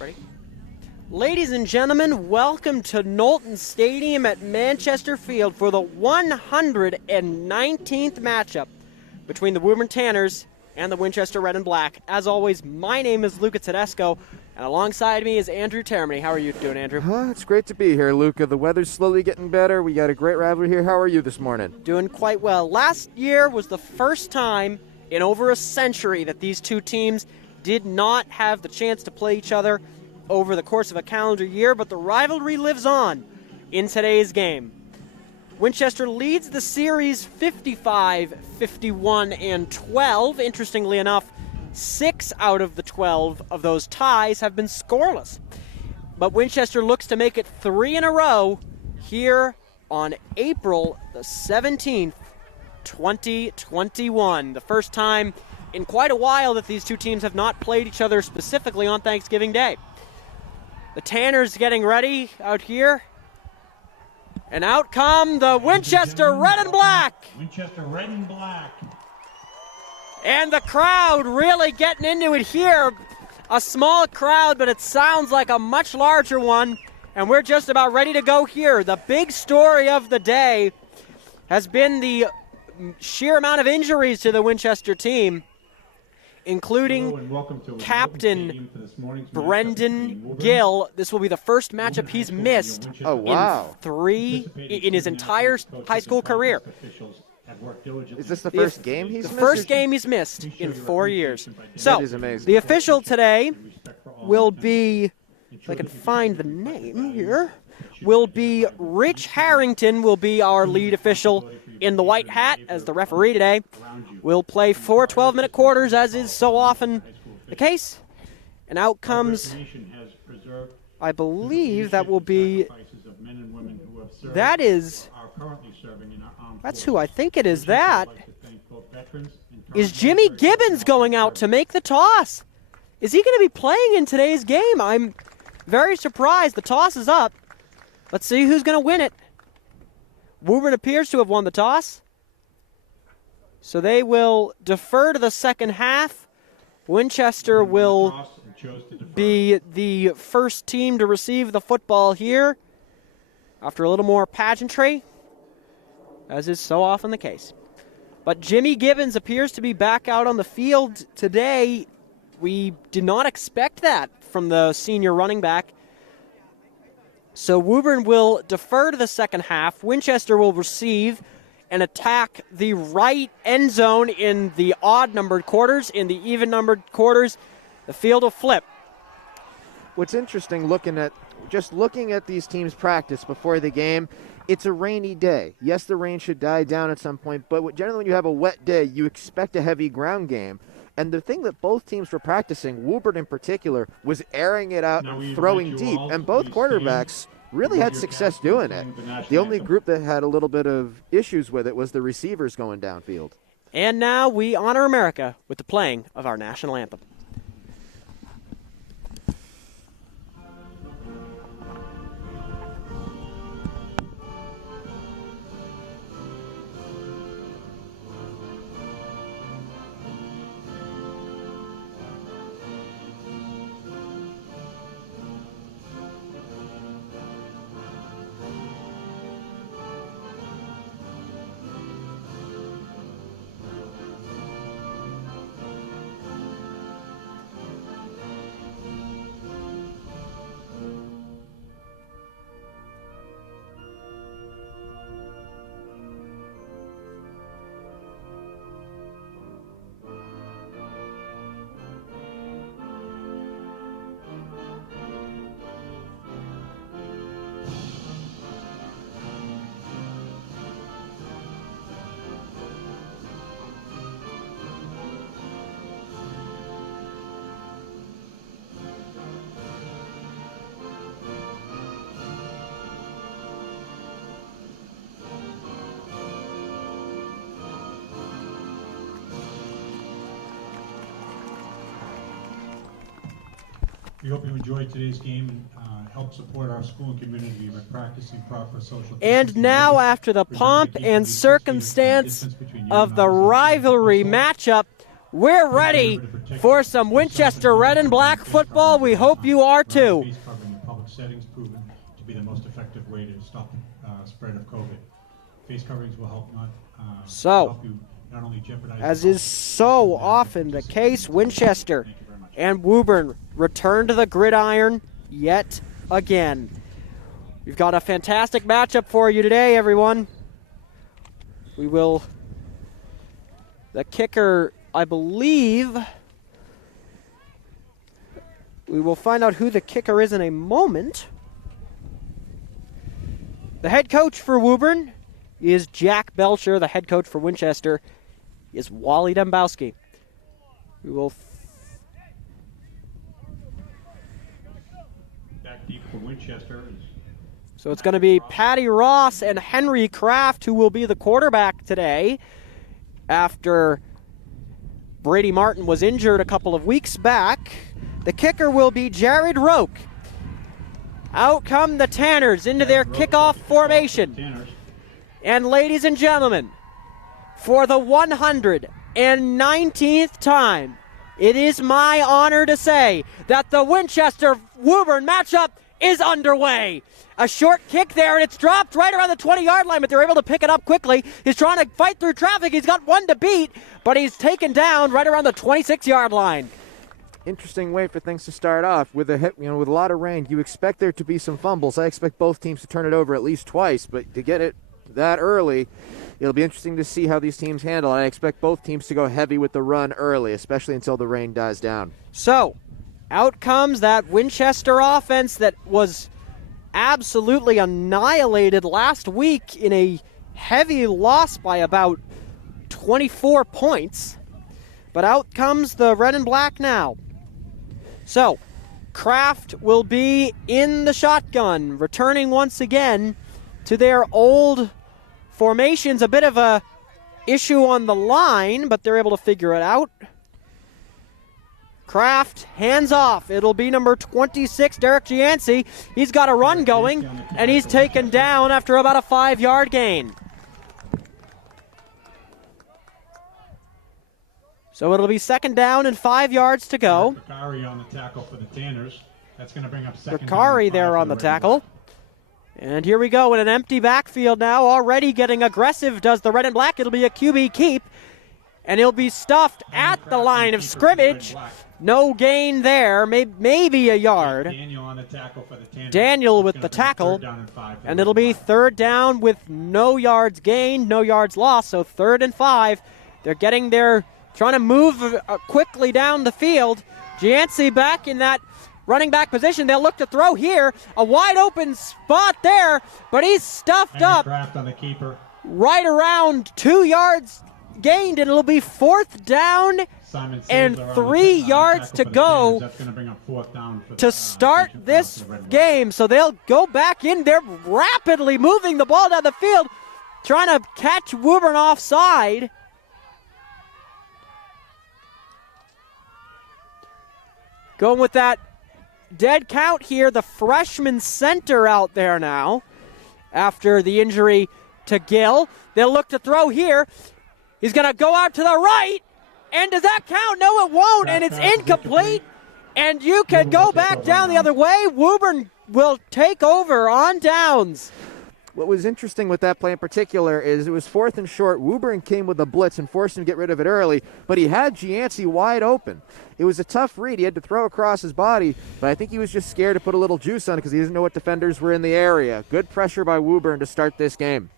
Ready? Ladies and gentlemen, welcome to Knowlton Stadium at Manchester Field for the 119th matchup between the Woburn Tanners and the Winchester Red and Black. As always, my name is Luca Tedesco, and alongside me is Andrew Termini. How are you doing, Andrew? It's great to be here, Luca. The weather's slowly getting better. We got a great rivalry here. How are you this morning? Doing quite well. Last year was the first time in over a century that these two teams did not have the chance to play each other over the course of a calendar year, but the rivalry lives on in today's game. Winchester leads the series 55, 51, and 12. Interestingly enough, 6 out of the 12 of those ties have been scoreless. But Winchester looks to make it 3 in a row here on April the 17th, 2021. The first time in quite a while that these two teams have not played each other specifically on Thanksgiving Day. The Tanners getting ready out here. And out come the Winchester Red and Black. Winchester Red and Black. And the crowd really getting into it here. A small crowd, but it sounds like a much larger one. And we're just about ready to go here. The big story of the day has been the sheer amount of injuries to the Winchester team, including Captain Brendan Gill. This will be the first matchup he's missed in his entire high school career. Is this the first game he's missed? The first game he's missed in 4 years. So, That is amazing. the official today will be, if I can find the name here, will be Rich Harrington, will be our lead official in the white hat as the referee today. We'll play 4 12-minute quarters, as is so often the case. And out comes, I beleave that will be, that's who I think it is. That is Jimmy Gibbons going out to make the toss. Is he going to be playing in today's game? I'm very surprised. The toss is up. Let's see who's going to win it. Woburn appears to have won the toss, so they will defer to the second half. Winchester will be the first team to receive the football here after a little more pageantry, as is so often the case. But Jimmy Gibbons appears to be back out on the field today. We did not expect that from the senior running back. So Woburn will defer to the second half. Winchester will receive and attack the right end zone in the odd-numbered quarters. In the even-numbered quarters, the field will flip. What's interesting looking at these teams practice before the game, it's a rainy day. Yes, the rain should die down at some point, but generally when you have a wet day, you expect a heavy ground game. And the thing that both teams were practicing, Woburn in particular, was airing it out and throwing deep. And both quarterbacks really had success doing it. The only group that had a little bit of issues with it was the receivers going downfield. And now we honor America with the playing of our national anthem. We hope you enjoyed today's game and help support our school and community by practicing proper social distancing. And now, after the pomp and circumstance of the rivalry matchup, we're ready for some Winchester red and black football. We hope you are too. Face covering in public settings proven to be the most effective way to stop the spread of COVID. Face coverings will help help you not only jeopardize, as is so often the case, Winchester and Woburn return to the gridiron yet again. We've got a fantastic matchup for you today, everyone. The kicker, I believe, we will find out who the kicker is in a moment. The head coach for Woburn is Jack Belcher. The head coach for Winchester is Wally Dembowski. We will back deep for Winchester. So it's going to be Patty Ross and Henry Kraft who will be the quarterback today after Brady Martin was injured a couple of weeks back. The kicker will be Jared Roke. Out come the Tanners into their kickoff formation. And ladies and gentlemen, for the 119th time, it is my honor to say that the Winchester-Woburn matchup is underway. A short kick there, and it's dropped right around the 20-yard line, but they're able to pick it up quickly. He's trying to fight through traffic. He's got one to beat, but he's taken down right around the 26-yard line. Interesting way for things to start off with a hit, with a lot of rain. You expect there to be some fumbles. I expect both teams to turn it over at least twice, but to get it that early, it'll be interesting to see how these teams handle it. I expect both teams to go heavy with the run early, especially until the rain dies down. So, out comes that Winchester offense that was absolutely annihilated last week in a heavy loss by about 24 points. But out comes the red and black now. So, Kraft will be in the shotgun, returning once again to their old formations. A bit of a issue on the line, but they're able to figure it out. Kraft, hands off. It'll be number 26, Derek Gianci. He's got a run going, and he's taken down after about a 5-yard gain. So it'll be second down and 5 yards to go. Bakari on the tackle for the Tanners. That's going to bring up second down. Bakari there on the tackle. And here we go in an empty backfield now. Already getting aggressive does the red and black. It'll be a QB keep. And he'll be stuffed at the line of scrimmage. No gain there, maybe a yard. Daniel on the tackle for the Tanners. Daniel with the tackle. And it'll be third down with no yards gained, no yards lost. So 3rd and 5. They're trying to move quickly down the field. Gianci back in that running back position. They'll look to throw here. A wide open spot there, but he's stuffed up on the keeper. Right around 2 yards gained, and it'll be 4th down and 3 yards to go to start this game. So they'll go back in. They're rapidly moving the ball down the field, trying to catch Woburn offside. Going with that dead count here, the freshman center out there now after the injury to Gill. They'll look to throw here. He's going to go out to the right. And does that count? No, it won't. And it's incomplete. And you can go back down the other way. Woburn will take over on downs. What was interesting with that play in particular is it was 4th and short. Woburn came with a blitz and forced him to get rid of it early, but he had Gianci wide open. It was a tough read. He had to throw across his body, but I think he was just scared to put a little juice on it because he didn't know what defenders were in the area. Good pressure by Woburn to start this game.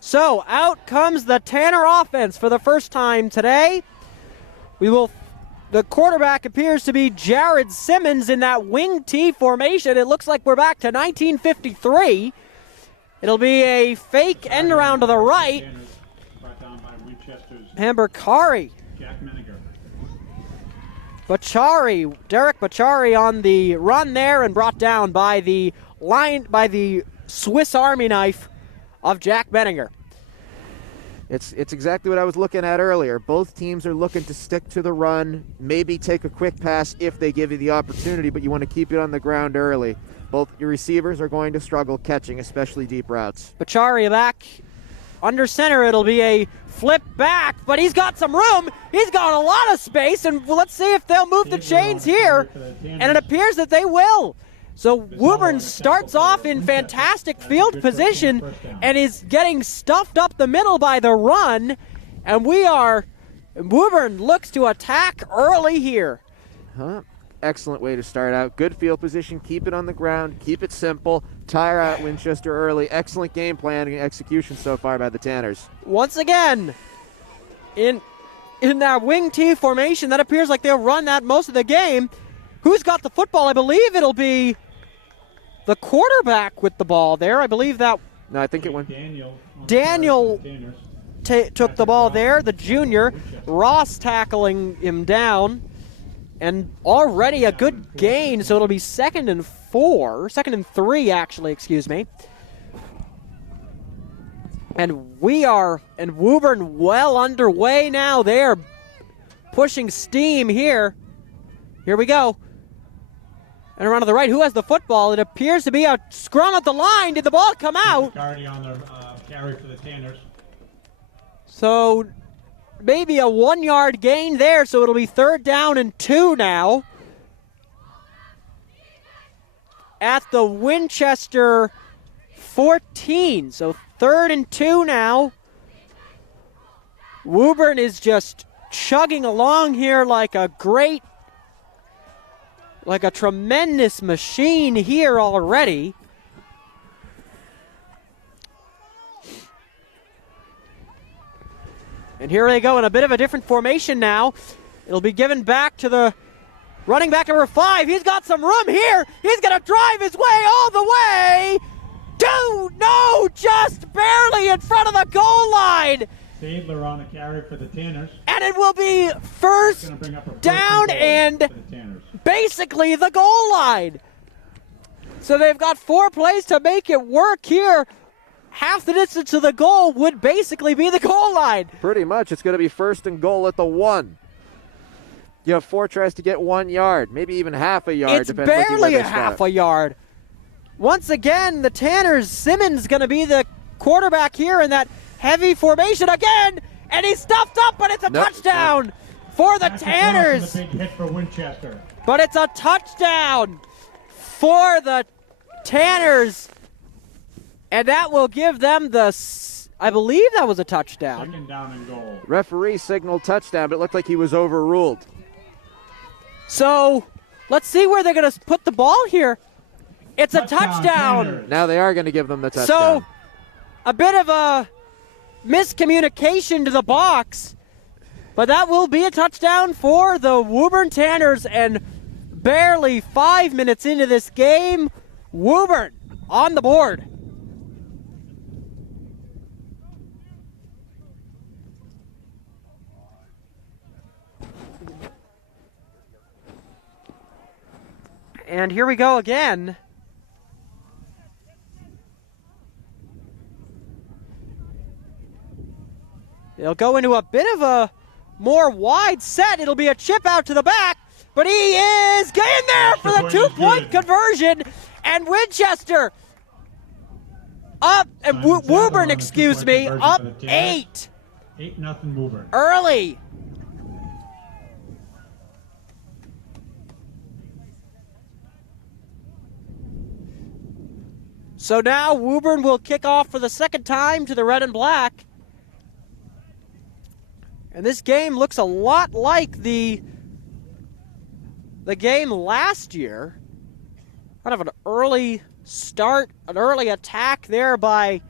So out comes the Tanner offense for the first time today. The quarterback appears to be Jared Simmons in that wing T formation. It looks like we're back to 1953. It'll be a fake end around to the right. And Bakari. Derek Bachari on the run there and brought down by the Swiss Army knife of Jack Benninger. It's exactly what I was looking at earlier. Both teams are looking to stick to the run, maybe take a quick pass if they give you the opportunity, but you want to keep it on the ground early. Both your receivers are going to struggle catching, especially deep routes. Bachari back under center. It'll be a flip back, but he's got some room. He's got a lot of space, and let's see if they'll move the chains here. And it appears that they will. So Woburn starts off in fantastic field position and is getting stuffed up the middle by the run. And Woburn looks to attack early here. Excellent way to start out. Good field position. Keep it on the ground. Keep it simple. Tire out Winchester early. Excellent game plan and execution so far by the Tanners. Once again, in that wing T formation, that appears like they'll run that most of the game. Who's got the football? I believe it'll be the quarterback with the ball there. I believe that. No, I think it went. Daniel took the ball there, the junior. Ross tackling him down. And already a good gain, so it'll be 2nd and 3, actually, excuse me. And Woburn well underway now. They're pushing steam here. Here we go. And around to the right, who has the football? It appears to be a scrum at the line. Did the ball come out? Already on the carry for the Tanners. So maybe a 1-yard gain there, so it'll be 3rd down and 2 now. At the Winchester 14, so 3rd and 2 now. Woburn is just chugging along here like a tremendous machine here already. And here they go in a bit of a different formation now. It'll be given back to the running back number 5. He's got some room here. He's going to drive his way all the way. No, just barely in front of the goal line. Sadler on a carry for the Tanners. And it will be first down and basically the goal line. So they've got 4 plays to make it work here. Half the distance to the goal would basically be the goal line. Pretty much. It's going to be 1st and goal at the 1. You have 4 tries to get 1 yard, maybe even half a yard. It's barely a half a yard. Once again, the Tanners, Simmons going to be the quarterback here in that heavy formation again, and he's stuffed up, but it's a touchdown for the Tanners. Big hit for Winchester. But it's a touchdown for the Tanners. And that will give them I believe that was a touchdown. 2nd down and goal. Referee signaled touchdown, but it looked like he was overruled. So let's see where they're going to put the ball here. It's a touchdown. Now they are going to give them the touchdown. So a bit of a miscommunication to the box, but that will be a touchdown for the Woburn Tanners. And barely 5 minutes into this game, Woburn on the board. And here we go again. They'll go into a bit of a more wide set. It'll be a chip out to the back, but he is getting there for the 2-point conversion. And Winchester up, and Woburn, excuse me, up 8. 8-0 Woburn. Early. So now Woburn will kick off for the 2nd time to the red and black. And this game looks a lot like the game last year. Kind of an early start, an early attack there by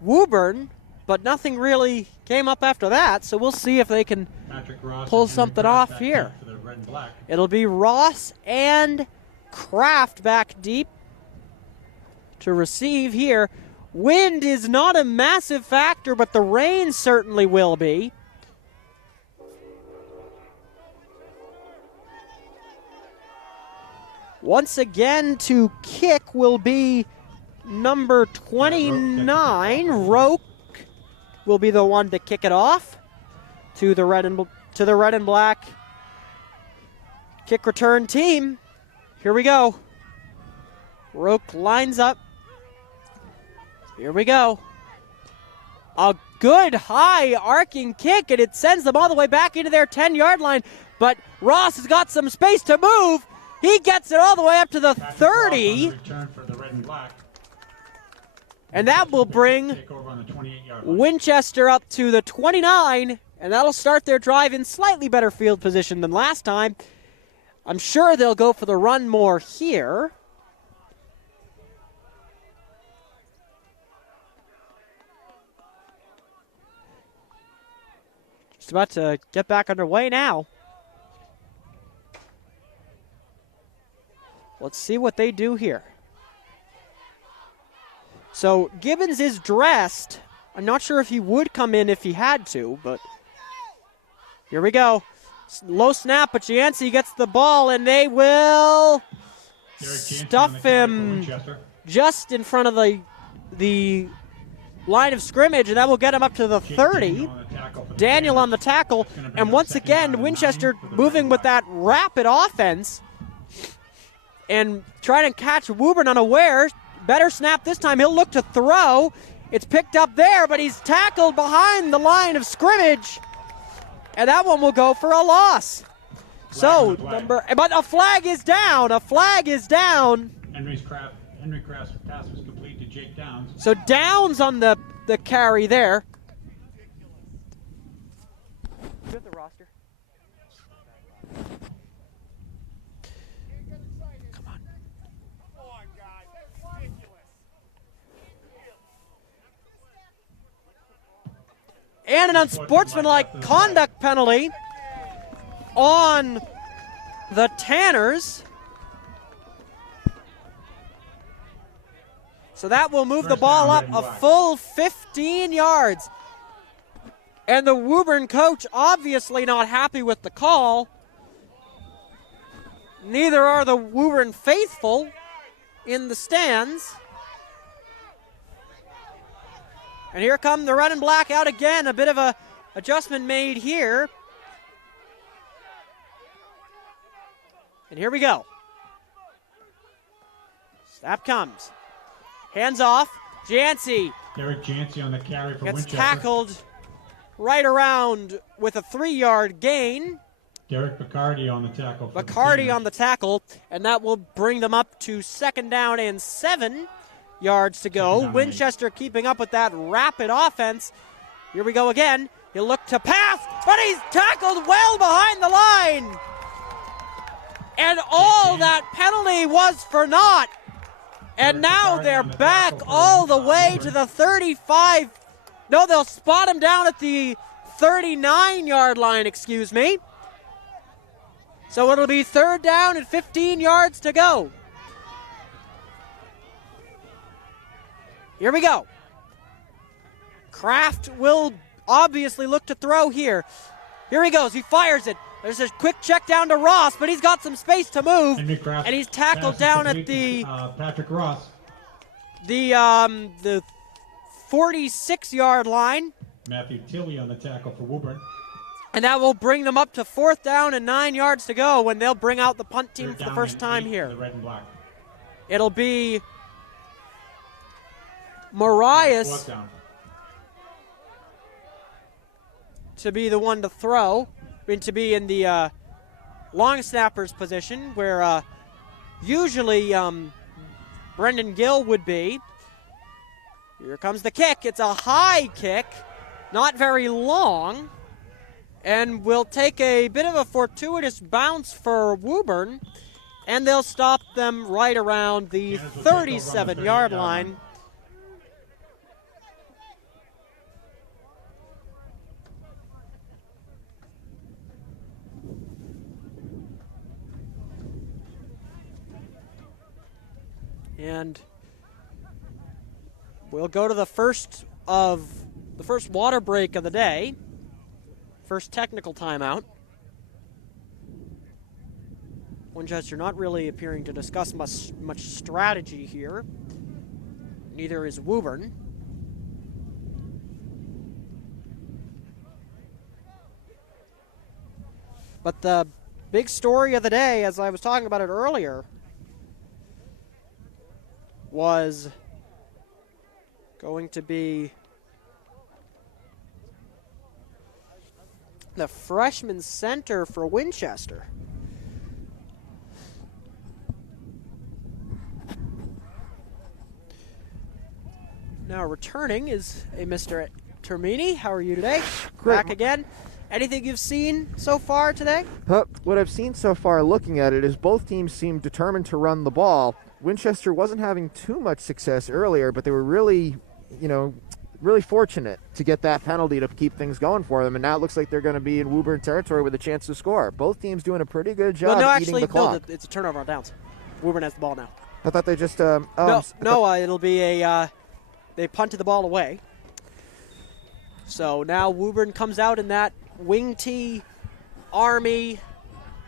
Woburn, but nothing really came up after that. So we'll see if they can pull something off here. It'll be Ross and Kraft back deep to receive here. Wind is not a massive factor, but the rain certainly will be. Once again, to kick will be number 29, Roke. will be the one to kick it off to the red and black kick return team. Here we go. Roque lines up. Here we go. A good high arcing kick, and it sends them all the way back into their 10-yard line. But Ross has got some space to move. He gets it all the way up to the 30. Return for the red and black. And that will bring Winchester up to the 29, and that'll start their drive in slightly better field position than last time. I'm sure they'll go for the run more here. Just about to get back underway now. Let's see what they do here. So Gibbons is dressed. I'm not sure if he would come in if he had to, but here we go. Low snap, but Yancey gets the ball, and they will stuff him just in front of the line of scrimmage, and that will get him up to the 30. Daniel on the tackle, and once again, Winchester moving with that rapid offense and trying to catch Woburn unaware. Better snap this time. He'll look to throw. It's picked up there, but he's tackled behind the line of scrimmage. And that one will go for a loss. But a flag is down. A flag is down. Henry Craft's pass was complete to Jake Downs. So Downs on the carry there. Do you have the roster? Come on. And an unsportsmanlike conduct penalty on the Tanners. So that will move the ball up a full 15 yards. And the Woburn coach obviously not happy with the call. Neither are the Woburn faithful in the stands. And here come the red and black out again. A bit of a adjustment made here. And here we go. Snap comes. Hands off. Jancy. Derek Jancy on the carry for Winchester. Winchester. Gets tackled right around with a 3-yard gain. Derek Bacardi on the tackle. Bacardi on the tackle, and that will bring them up to 2nd down and 7 yards to go. Winchester keeping up with that rapid offense. Here we go again. He'll look to pass, but he's tackled well behind the line. And all that penalty was for naught. And now they're back all the way to the 35. No, they'll spot him down at the 39-yard line, excuse me. So it'll be 3rd down and 15 yards to go. Here we go. Kraft will obviously look to throw here. Here he goes. He fires it. There's a quick check down to Ross, but he's got some space to move. And he's tackled down at the Patrick Ross. The 46-yard line. Matthew Tilley on the tackle for Woburn. And that will bring them up to 4th down and 9 yards to go when they'll bring out the punt team for the first time here. The red and black. It'll be Marias to be the one to throw. To be in the long snapper's position where usually Brendan Gill would be. Here comes the kick. It's a high kick, not very long, and will take a bit of a fortuitous bounce for Woburn, and they'll stop them right around the 37-yard line. And we'll go to the first water break of the day. First technical timeout. Winchester not really appearing to discuss much strategy here. Neither is Woburn. But the big story of the day, as I was talking about it earlier, was going to be the freshman center for Winchester. Now returning is a Mr. Termini. How are you today? Great. Back again. Anything you've seen so far today? What I've seen so far looking at it is both teams seem determined to run the ball. Winchester wasn't having too much success earlier, but they were really, really fortunate to get that penalty to keep things going for them, and now it looks like they're going to be in Woburn territory with a chance to score. Both teams doing a pretty good job eating the clock. It's a turnover on downs. Woburn has the ball now. I thought they just it'll be a they punted the ball away. So now Woburn comes out in that wing tee Army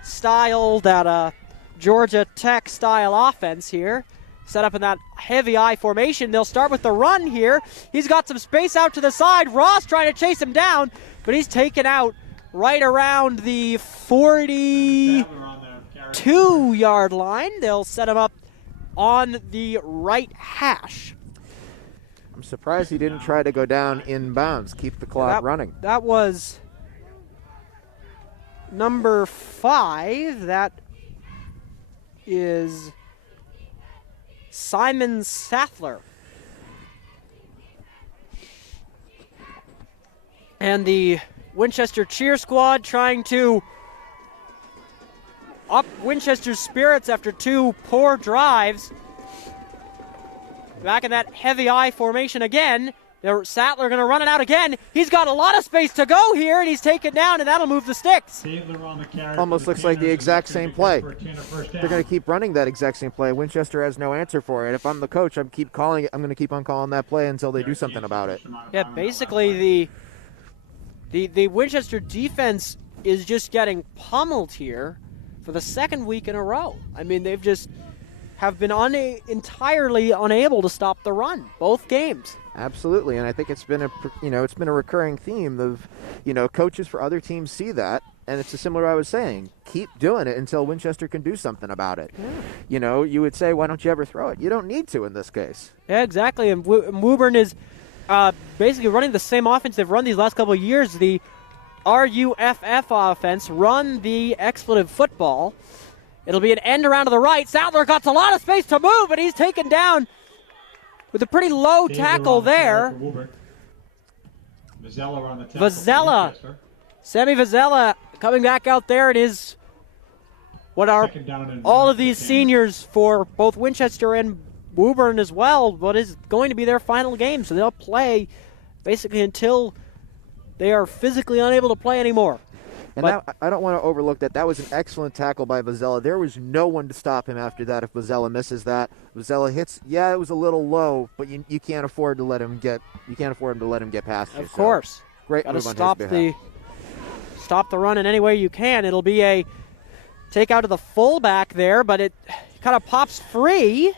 style, that Georgia Tech style offense here. Set up in that heavy I formation. They'll start with the run here. He's got some space out to the side. Ross trying to chase him down, but he's taken out right around the 42-yard line. They'll set him up on the right hash. I'm surprised he didn't try to go down in bounds, keep the clock running. That was number 5. That is Simon Sattler. And the Winchester cheer squad trying to up Winchester's spirits after 2 poor drives. Back in that heavy I formation again. Sattler going to run it out again. He's got a lot of space to go here, and he's taken down, and that'll move the sticks. Almost looks like the exact same play. They're going to keep running that exact same play. Winchester has no answer for it. If I'm the coach, I'm going to keep on calling that play until they do something about it. Yeah, basically the Winchester defense is just getting pummeled here for the second week in a row. I mean, they've just have been entirely unable to stop the run, both games. Absolutely, and I think it's been a recurring theme of, coaches for other teams see that, and it's similar to what I was saying. Keep doing it until Winchester can do something about it. Yeah. You would say, why don't you ever throw it? You don't need to in this case. Yeah, exactly, and Woburn is basically running the same offense they've run these last couple of years, the RUFF offense, run the expletive football. It'll be an end around to the right. Sattler got a lot of space to move, but he's taken down with a pretty low tackle there. Vazella on the tackle. Vazella. Sammy Vazella coming back out there. It is what are all of these seniors for both Winchester and Woburn as well, what is going to be their final game. So they'll play basically until they are physically unable to play anymore. And I don't want to overlook that. That was an excellent tackle by Vazella. There was no one to stop him after that if Vazella misses that. Vazella hits, yeah, it was a little low, but you can't afford to let him get past you. Of course. So, great move on his behalf. Stop the run in any way you can. It'll be a take out of the fullback there, but it kind of pops free.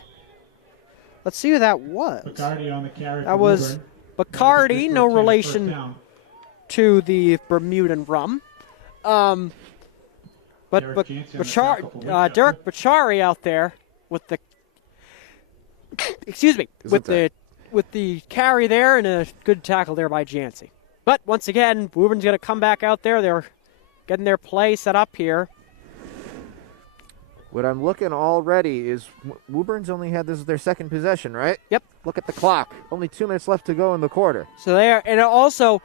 Let's see who that was. Bacardi on the carry. That was Bacardi, no relation to the Bermudan rum. But Derek Bachari out there with the with the carry there, and a good tackle there by Jancy. But once again, Woburn's going to come back out there. They're getting their play set up here. What I'm looking already is Woburn's only had this as their second possession, right? Yep. Look at the clock. Only 2 minutes left to go in the quarter. So they are, and also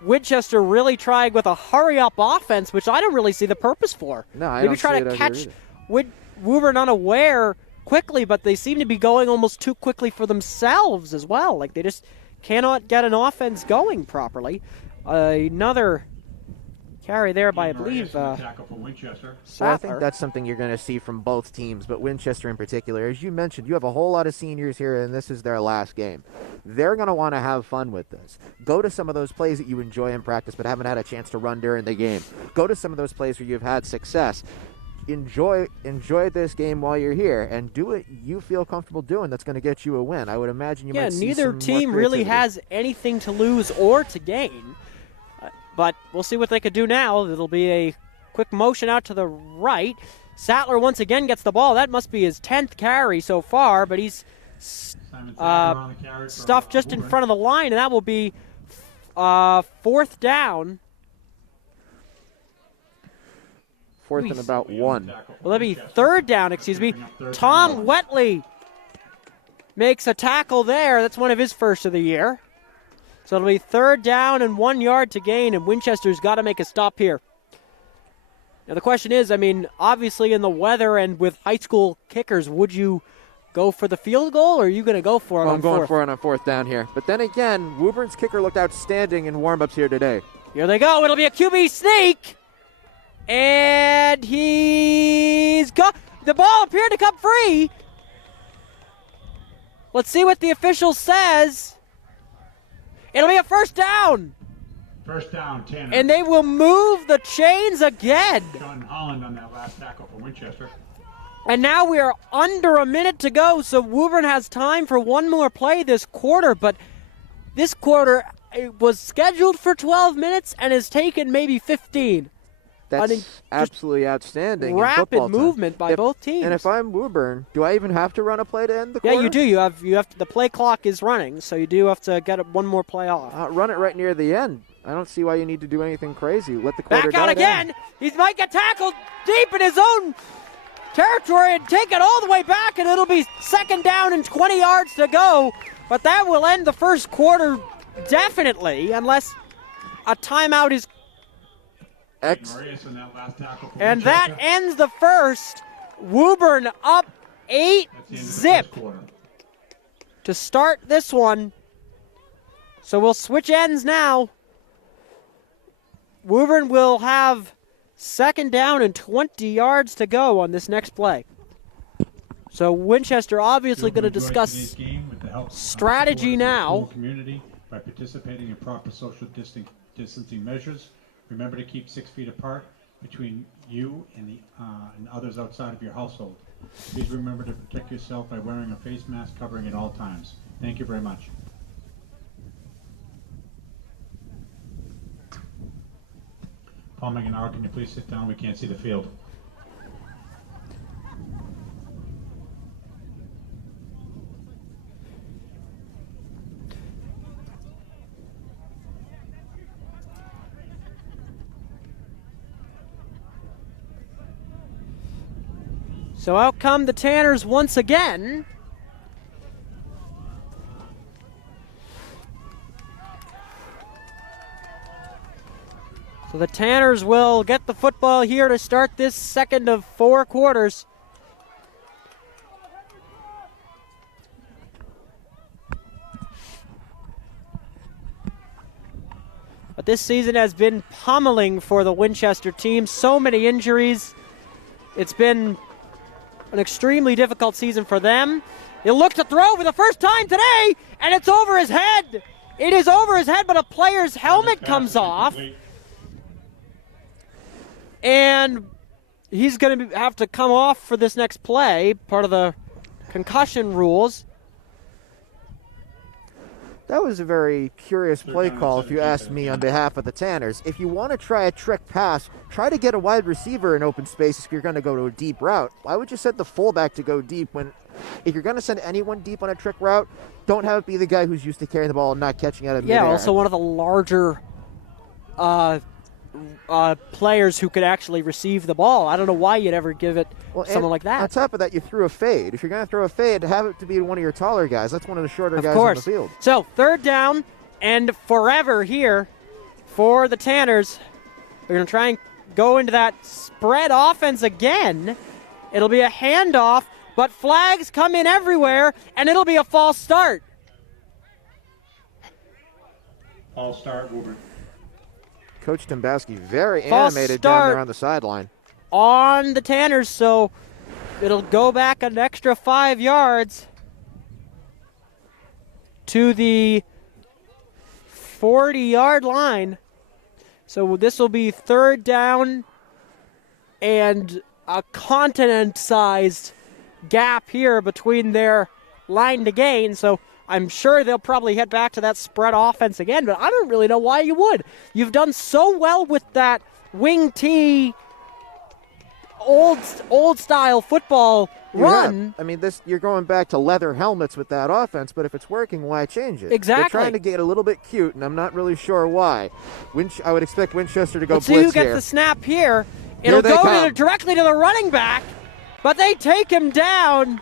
Winchester really trying with a hurry-up offense, which I don't really see the purpose for. No, I Maybe don't try see to it catch either. Woburn unaware quickly, but they seem to be going almost too quickly for themselves as well. Like they just cannot get an offense going properly. Another carry there by, I believe, tackle for Winchester. Well, I think that's something you're going to see from both teams, but Winchester in particular. As you mentioned, you have a whole lot of seniors here, and this is their last game. They're going to want to have fun with this. Go to some of those plays that you enjoy in practice but haven't had a chance to run during the game. Go to some of those plays where you've had success. Enjoy this game while you're here, and do what you feel comfortable doing that's going to get you a win. I would imagine you might see neither some team more really creativity. has anything to lose or to gain. but we'll see what they could do now. It'll be a quick motion out to the right. Sattler once again gets the ball. That must be his 10th carry so far, but he's stuffed just in front of the line, and that will be fourth down. Fourth and about 1. Well, that'll be third down, excuse me. Tom Wetley makes a tackle there. That's one of his first of the year. So it'll be third down and 1 yard to gain, and Winchester's got to make a stop here. Now the question is, I mean, obviously in the weather and with high school kickers, would you go for the field goal, or are you going to go for it on fourth? I'm going for it on fourth down here. But then again, Woburn's kicker looked outstanding in warm-ups here today. Here they go. It'll be a QB sneak. And he's got the ball appeared to come free. Let's see what the official says. It'll be a first down. First down, 10. And they will move the chains again. John Holland on that last tackle for Winchester. And now we are under a minute to go, so Woburn has time for one more play this quarter, but this quarter it was scheduled for 12 minutes and has taken maybe 15. That's absolutely outstanding. Rapid movement by both teams. And if I'm Woburn, do I even have to run a play to end the quarter? Yeah, you do. You have to, the play clock is running, so you do have to get one more play off. Run it right near the end. I don't see why you need to do anything crazy. Let the quarter back out again. He might get tackled deep in his own territory and take it all the way back, and it'll be second down and 20 yards to go. But that will end the first quarter definitely, unless a timeout is. And that ends the first. Woburn up 8-zip to start this one. So we'll switch ends now. Woburn will have second down and 20 yards to go on this next play. So Winchester obviously going to discuss strategy now. By participating in proper social distancing measures. Remember to keep 6 feet apart between you and others outside of your household. Please remember to protect yourself by wearing a face mask covering at all times. Thank you very much. Paul McGinnar, can you please sit down? We can't see the field. So out come the Tanners once again. So the Tanners will get the football here to start this second of 4 quarters. But this season has been pummeling for the Winchester team. So many injuries. It's been an extremely difficult season for them. He'll look to throw for the first time today, and it's over his head. It is over his head, but a player's helmet comes off. And he's going to have to come off for this next play, part of the concussion rules. That was a very curious play call, if you ask me, on behalf of the Tanners. If you want to try a trick pass, try to get a wide receiver in open space if you're going to go to a deep route. Why would you send the fullback to go deep when, if you're going to send anyone deep on a trick route, don't have it be the guy who's used to carrying the ball and not catching it out of midair. Yeah, also one of the larger players who could actually receive the ball. I don't know why you'd ever give it someone like that. On top of that, you threw a fade. If you're going to throw a fade, have it to be one of your taller guys. That's one of the shorter guys on the field. So third down and forever here for the Tanners. They're going to try and go into that spread offense again. It'll be a handoff, but flags come in everywhere, and it'll be a false start. False start, Woburn. Coach Dombrowski very animated down there on the sideline. On the Tanners, so it'll go back an extra 5 yards to the 40-yard line. So this will be third down and a continent-sized gap here between their line to gain. So I'm sure they'll probably head back to that spread offense again, but I don't really know why you would. You've done so well with that wing T old style football run. I mean, you're going back to leather helmets with that offense, but if it's working, why change it? Exactly. They're trying to get a little bit cute, and I'm not really sure why. I would expect Winchester to go Let's blitz see who gets here. the snap here. It'll go directly to the running back, but they take him down.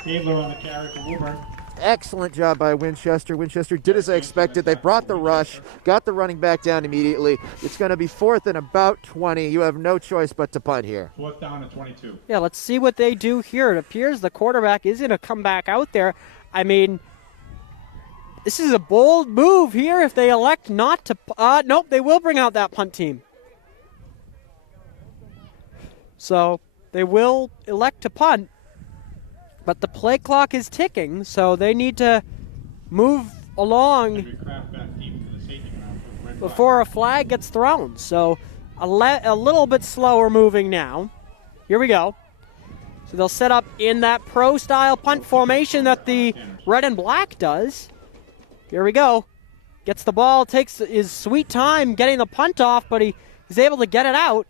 Stabler on the carry for Woburn. Excellent job by Winchester. Winchester did as I expected. They brought the rush, got the running back down immediately. It's going to be 4th and about 20. You have no choice but to punt here. 4th down and 22. Yeah, let's see what they do here. It appears the quarterback is going to come back out there. I mean, this is a bold move here if they elect not to. Nope, they will bring out that punt team. So they will elect to punt. But the play clock is ticking, so they need to move along before a flag gets thrown. So a little bit slower moving now. Here we go. So they'll set up in that pro-style punt formation that the red and black does. Here we go. Gets the ball, takes his sweet time getting the punt off, but he is able to get it out.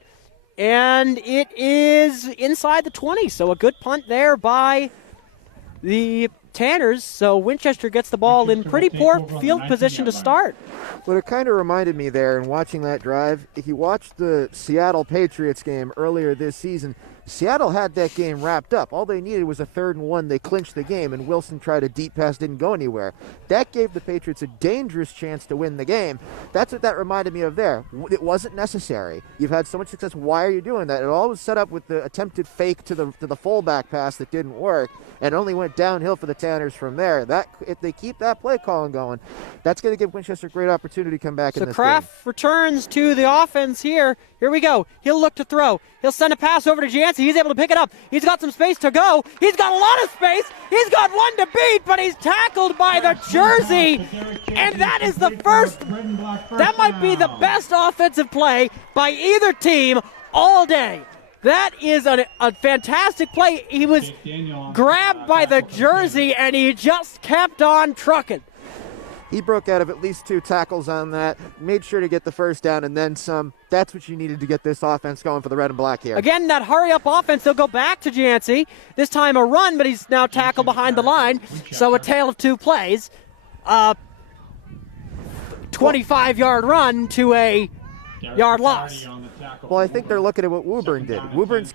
And it is inside the 20, so a good punt there by the Tanners, so Winchester gets the ball in pretty poor field position to start. What it kind of reminded me there in watching that drive, if you watched the Seattle Patriots game earlier this season, Seattle had that game wrapped up. All they needed was a 3rd and 1. They clinched the game, and Wilson tried a deep pass, didn't go anywhere. That gave the Patriots a dangerous chance to win the game. That's what that reminded me of there. It wasn't necessary. You've had so much success. Why are you doing that? It all was set up with the attempted fake to the fullback pass that didn't work, and only went downhill for the Tanners from there. If they keep that play calling going, that's going to give Winchester a great opportunity to come back in this game. So Kraft returns to the offense here. Here we go. He'll look to throw. He'll send a pass over to Jancy. He's able to pick it up. He's got some space to go. He's got a lot of space. He's got one to beat, but he's tackled by the jersey. And that is the first. That might be the best offensive play by either team all day. That is a fantastic play. He was grabbed by the jersey, and he just kept on trucking. He broke out of at least 2 tackles on that, made sure to get the first down and then some. That's what you needed to get this offense going for the red and black here. Again, that hurry-up offense, they'll go back to Jancy. This time a run, but he's now tackled behind the line, so a tale of 2 plays. 25-yard run to a yard loss. Well, I think they're looking at what Woburn did. Woburn's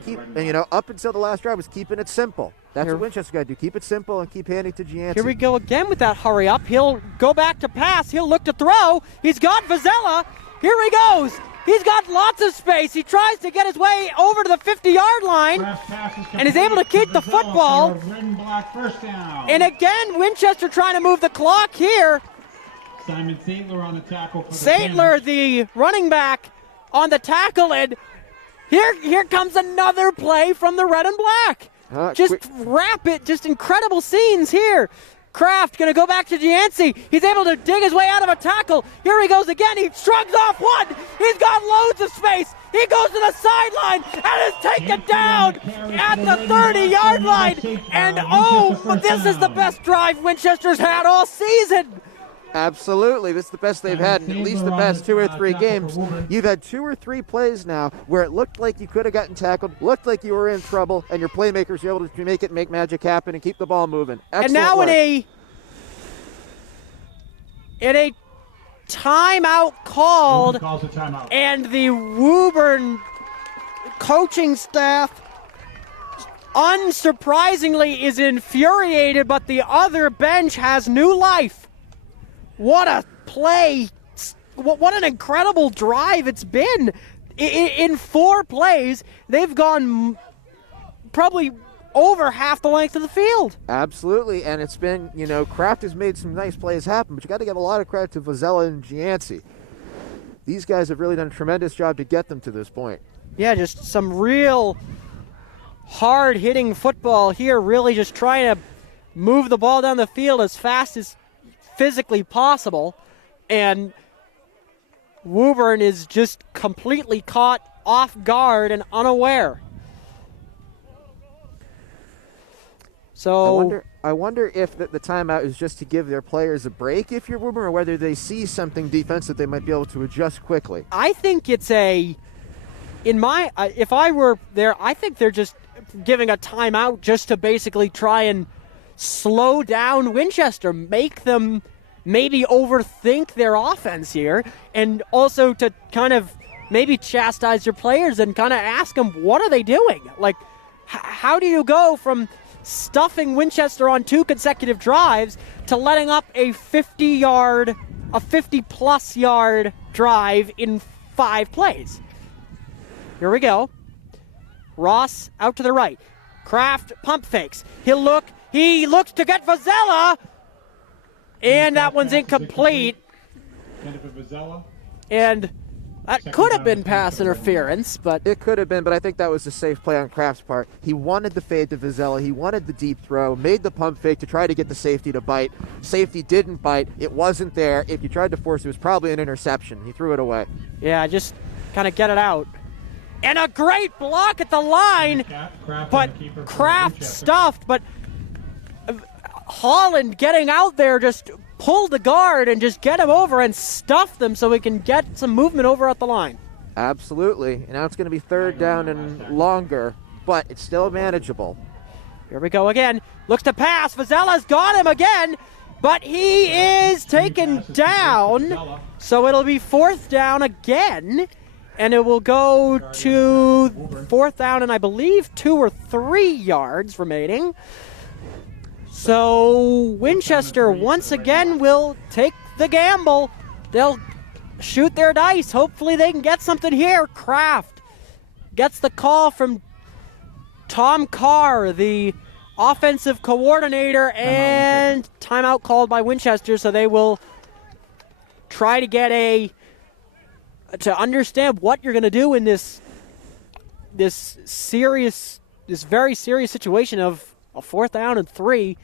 up until the last drive was keeping it simple. That's what Winchester got to do. Keep it simple and keep handing to Gianci. Here we go again with that hurry up. He'll go back to pass. He'll look to throw. He's got Vizela. Here he goes. He's got lots of space. He tries to get his way over to the 50-yard line and is able to keep the football. And again, Winchester trying to move the clock here. Simon Saintler on the tackle. Saintler, the running back, on the tackle, and here comes another play from the red and black. Just incredible scenes here. Kraft going to go back to Gianci. He's able to dig his way out of a tackle. Here he goes again. He shrugs off one. He's got loads of space. He goes to the sideline and is taken down at the 30-yard line. And this is the best drive Winchester's had all season. Absolutely. This is the best they've had in at least the past 2 or 3 games. You've had 2 or 3 plays now where it looked like you could have gotten tackled, looked like you were in trouble, and your playmakers were able to make magic happen and keep the ball moving. Excellent and now work. in a timeout called, and the Woburn coaching staff unsurprisingly is infuriated, but the other bench has new life. What a play. What an incredible drive it's been. In 4 plays, they've gone probably over half the length of the field. Absolutely, and it's been, Kraft has made some nice plays happen, but you got to give a lot of credit to Vizela and Gianci. These guys have really done a tremendous job to get them to this point. Yeah, just some real hard-hitting football here, really just trying to move the ball down the field as fast as physically possible, and Woburn is just completely caught off guard and unaware. So I wonder if the timeout is just to give their players a break if you're Woburn, or whether they see something defensive they might be able to adjust quickly. I think it's if I were there, I think they're just giving a timeout just to basically try and slow down Winchester, make them maybe overthink their offense here, and also to kind of maybe chastise your players and kind of ask them, what are they doing? Like, how do you go from stuffing Winchester on 2 consecutive drives to letting up a 50-plus yard drive in 5 plays? Here we go. Ross out to the right. Kraft pump fakes. He looks to get Vazella, and that one's incomplete. And that could have been pass interference, but it could have been, but I think that was a safe play on Kraft's part. He wanted the fade to Vazella. He wanted the deep throw, made the pump fake to try to get the safety to bite. Safety didn't bite. It wasn't there. If you tried to force it, it was probably an interception. He threw it away. Yeah, just kind of get it out. And a great block at the line, but Kraft stuffed, but Holland getting out there just pull the guard and just get him over and stuff them so we can get some movement over at the line. Absolutely. And now it's going to be 3rd down and longer, but it's still manageable. Here we go again. Looks to pass. Vazella's got him again, but he is taken down. So it'll be 4th down again, and it will go to 4th down and I believe 2 or 3 yards remaining. So Winchester once again will take the gamble. They'll shoot their dice. Hopefully they can get something here. Kraft gets the call from Tom Carr, the offensive coordinator, and timeout called by Winchester. So they will try to get to understand what you're going to do in this very serious situation of a 4th down and 3.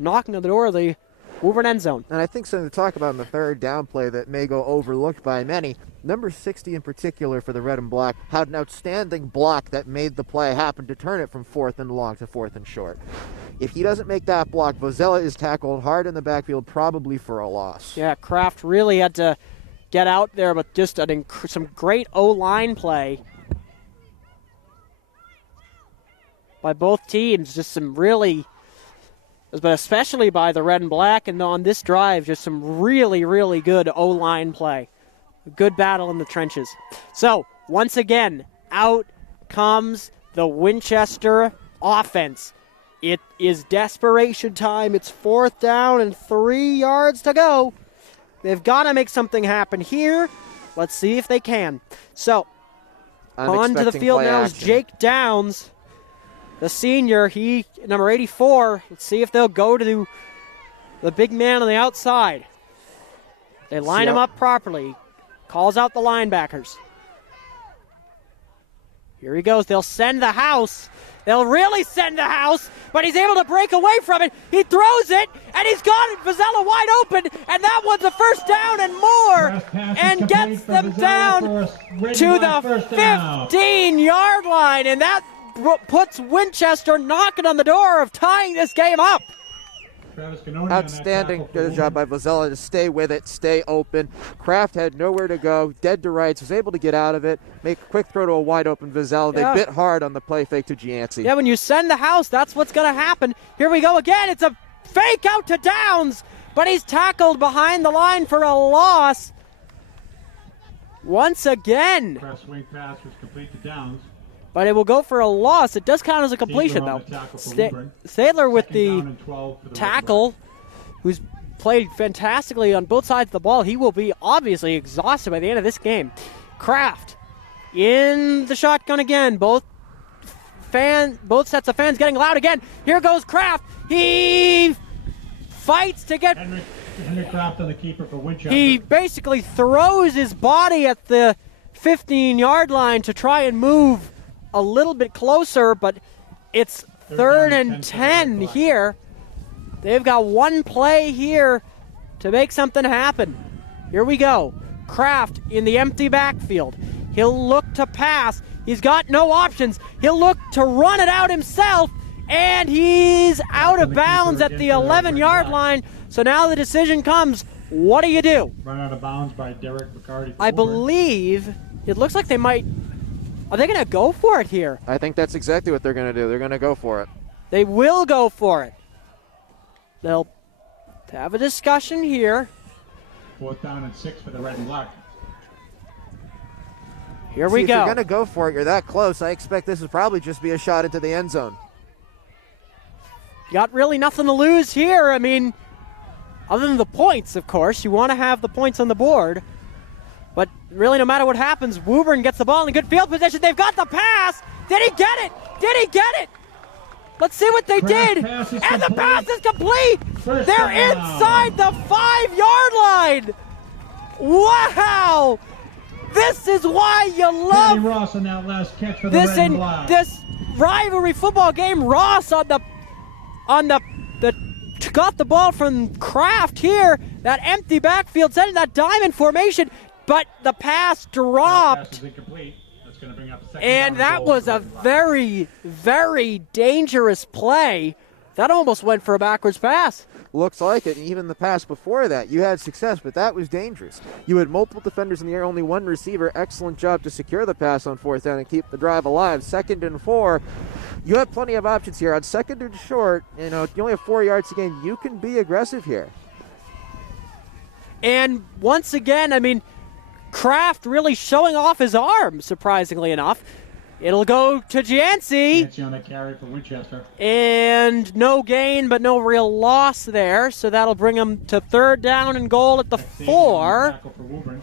Knocking on the door of the Woburn end zone. And I think something to talk about in the 3rd down play that may go overlooked by many. Number 60 in particular for the red and black had an outstanding block that made the play happen to turn it from 4th and long to 4th and short. If he doesn't make that block, Vazella is tackled hard in the backfield, probably for a loss. Yeah, Kraft really had to get out there, but just some great O-line play by both teams. Just some really, but especially by the red and black, and on this drive, just some really, really good O-line play. Good battle in the trenches. So, once again, out comes the Winchester offense. It is desperation time. It's 4th down and 3 yards to go. They've got to make something happen here. Let's see if they can. So, on to the field now is Jake Downs, the senior. He, number 84. Let's see if they'll go to the big man on the outside. They line him up properly. Calls out the linebackers. Here he goes. They'll send the house. They'll really send the house, but he's able to break away from it. He throws it, and he's got it. Vazella wide open, and that one's a 1st down and more, and gets them down to the 15-yard line, and that puts Winchester knocking on the door of tying this game up. Outstanding job by Vazella to stay with it, stay open. Kraft had nowhere to go, dead to rights, was able to get out of it, make a quick throw to a wide open Vazella. They bit hard on the play fake to Gianci. Yeah, when you send the house, that's what's going to happen. Here we go again. It's a fake out to Downs, but he's tackled behind the line for a loss. Once again. Press swing pass was complete to Downs. But it will go for a loss. It does count as a completion, though. Sadler with the tackle, who's played fantastically on both sides of the ball. He will be obviously exhausted by the end of this game. Kraft in the shotgun again. Both sets of fans getting loud again. Here goes Kraft. He fights to get... Henry Kraft on the keeper for Winchester. He basically throws his body at the 15-yard line to try and move a little bit closer, but it's 3rd and 10 here. They've got one play here to make something happen. Here we go. Kraft in the empty backfield. He'll look to pass. He's got no options. He'll look to run it out himself, And he's out of bounds at the 11-yard line. So now the decision comes, what do you do? Run out of bounds by Derek McCarty. I believe it looks like they might. Are they going to go for it here? I think that's exactly what they're going to do. They're going to go for it. They will go for it. They'll have a discussion here. 4th down and 6 for the red and black. Here we If go. you're going to go for it, you're that close. I expect this will probably just be a shot into the end zone. Got really nothing to lose here. I mean, other than the points, of course. You want to have the points on the board. But really, no matter what happens, Woburn gets the ball in good field position. They've got the pass. Did he get it? Did he get it? Let's see what they did. And the pass is complete. They're inside the 5-yard line. Wow. This is why you love Ross on that last catch for the red and black. this rivalry football game. Ross on the got the ball from Kraft here. That empty backfield, setting that diamond formation, but the pass dropped. Pass is incomplete. That's going to bring up second And down that goal was for a red and black. very, very dangerous play. That almost went for a backwards pass. Looks like it. And even the pass before that, you had success, but that was dangerous. You had multiple defenders in the air, only one receiver. Excellent job to secure the pass on 4th down and keep the drive alive. 2nd and 4. You have plenty of options here. On 2nd and short, you only have 4 yards to gain. You can be aggressive here. And once again, I mean, Kraft really showing off his arm, surprisingly enough. It'll go to Gianci. Gianci on the carry for Winchester. And no gain, but no real loss there. So that'll bring him to 3rd down and goal at the 4. Tackle for Woburn.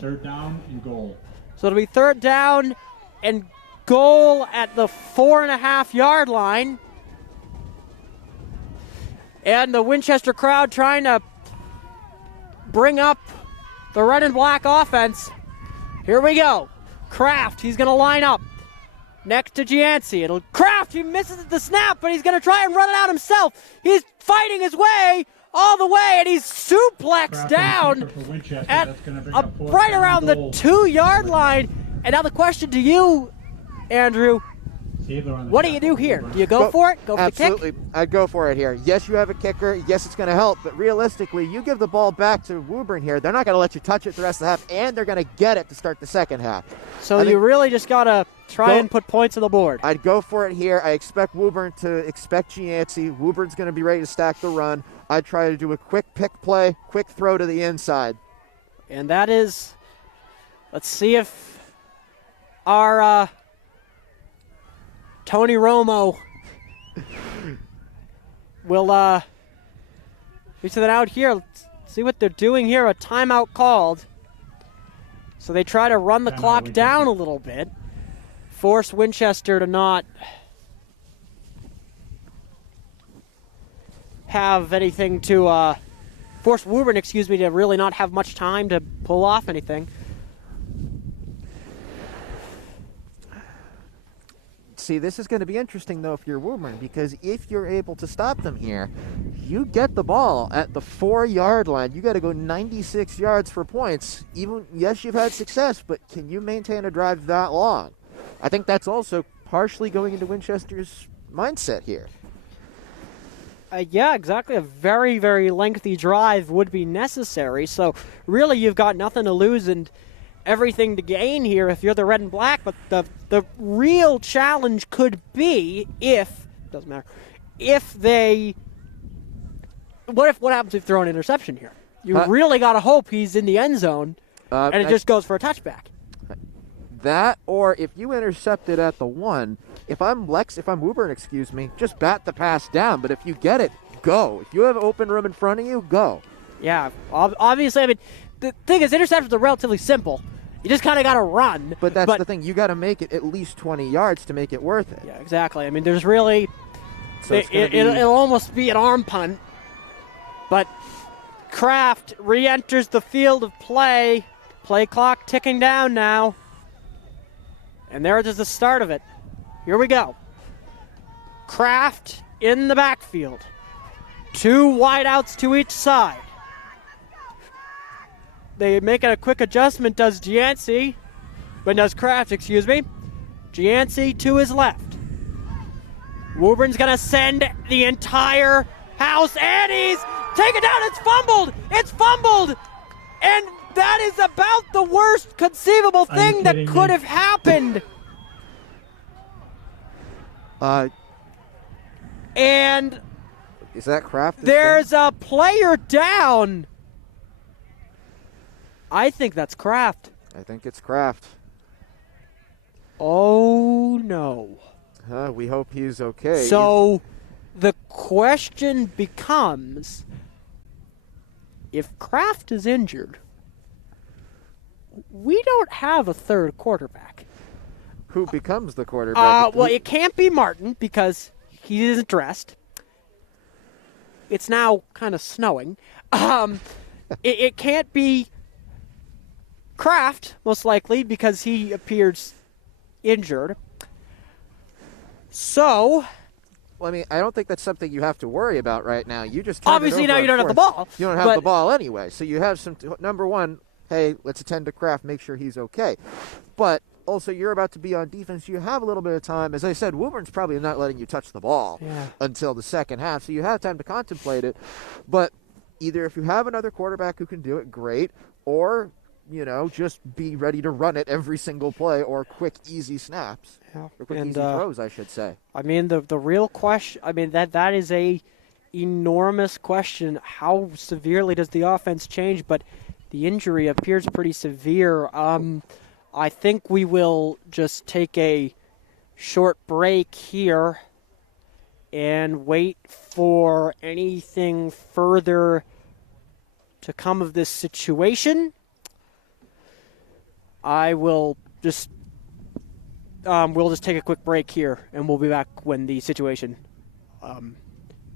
3rd down and goal. So it'll be 3rd down and goal at the 4.5-yard line. And the Winchester crowd trying to bring up the red and black offense. Here we go. Kraft, he's going to line up next to Gianci. Kraft, he misses the snap, but he's going to try and run it out himself. He's fighting his way all the way, and he's suplexed Kraft down for Winchester. at That's gonna bring up 4th right down around the goal. 2-yard line. And now the question to you, Andrew, Taylor on the what do you tackle do for here? Woburn. Do you go for it? Go for the kick? Absolutely. I'd go for it here. Yes, you have a kicker. Yes, it's going to help. But realistically, you give the ball back to Woburn here, they're not going to let you touch it the rest of the half, and they're going to get it to start the second half. So I you think- really just got to try Go- and put points on the board. I'd go for it here. I expect Woburn to expect Gianci. Woburn's going to be ready to stack the run. I'd try to do a quick pick play, quick throw to the inside. And that is, let's see if our Tony Romo will reach that out here. Let's see what they're doing here. A timeout called. So they try to run the Timeout, clock Winchester. down a little bit. Force Winchester to not have anything to force Woburn, to really not have much time to pull off anything. See, this is going to be interesting, though, if you're Woburn, because if you're able to stop them here, you get the ball at the 4-yard line. You got to go 96 yards for points. Yes, you've had success, but can you maintain a drive that long? I think that's also partially going into Winchester's mindset here. Yeah, exactly. A very, very lengthy drive would be necessary. So really, you've got nothing to lose and everything to gain here if you're the red and black. But the real challenge could be what happens if you throw an interception here? You really got to hope he's in the end zone and it just goes for a touchback. That, or if you intercept it at the 1, if I'm Woburn, just bat the pass down. But if you get it, go. If you have open room in front of you, go. Yeah, obviously, I mean, the thing is, interceptions are relatively simple. You just kind of got to run. But that's the thing. You got to make it at least 20 yards to make it worth it. Yeah, exactly. I mean, there's really, So it'll almost be an arm punt. But Kraft re-enters the field of play. Play clock ticking down now. And there is the start of it. Here we go. Kraft in the backfield. 2 wideouts to each side. They make a quick adjustment, does Kraft, Gianci to his left. Woburn's going to send the entire house, and he's taken down. It's fumbled. It's fumbled. And that is about the worst conceivable thing that could have happened. And is that Kraft? There's a player down. I think that's Kraft. I think it's Kraft. Oh, no. We hope he's okay. So the question becomes, if Kraft is injured, we don't have a third quarterback. Who becomes the quarterback? Well, it can't be Martin because he isn't dressed. It's now kind of snowing. It can't be Kraft, most likely, because he appears injured. So, well, I mean, I don't think that's something you have to worry about right now. You just obviously now you don't have the ball. You don't have the ball anyway, so you have some. Number one, hey, let's attend to Kraft, make sure he's okay. But also, you're about to be on defense. You have a little bit of time. As I said, Woburn's probably not letting you touch the ball until the second half, so you have time to contemplate it. But either if you have another quarterback who can do it, great, or just be ready to run it every single play, or quick, easy snaps. Yeah. Or quick, easy throws, I should say. I mean, the real question, that is a enormous question. How severely does the offense change? But the injury appears pretty severe. I think we will just take a short break here and wait for anything further to come of this situation. We'll just take a quick break here, and we'll be back when the situation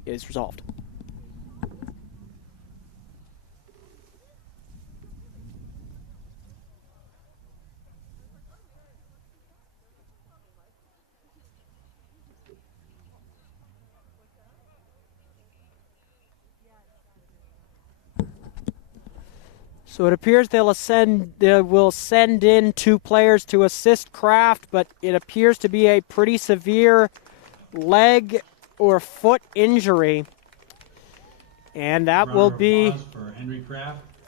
is resolved. So it appears they will send in 2 players to assist Kraft, but it appears to be a pretty severe leg or foot injury. And that will be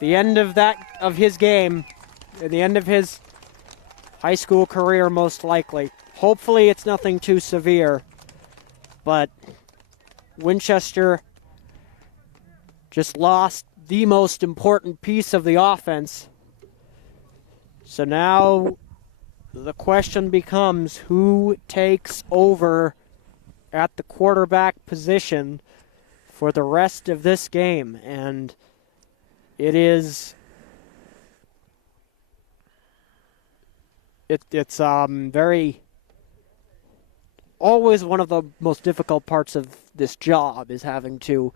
the end of his game, the end of his high school career most likely. Hopefully it's nothing too severe, but Winchester just lost the most important piece of the offense. So now the question becomes, who takes over at the quarterback position for the rest of this game? And it's always one of the most difficult parts of this job is having to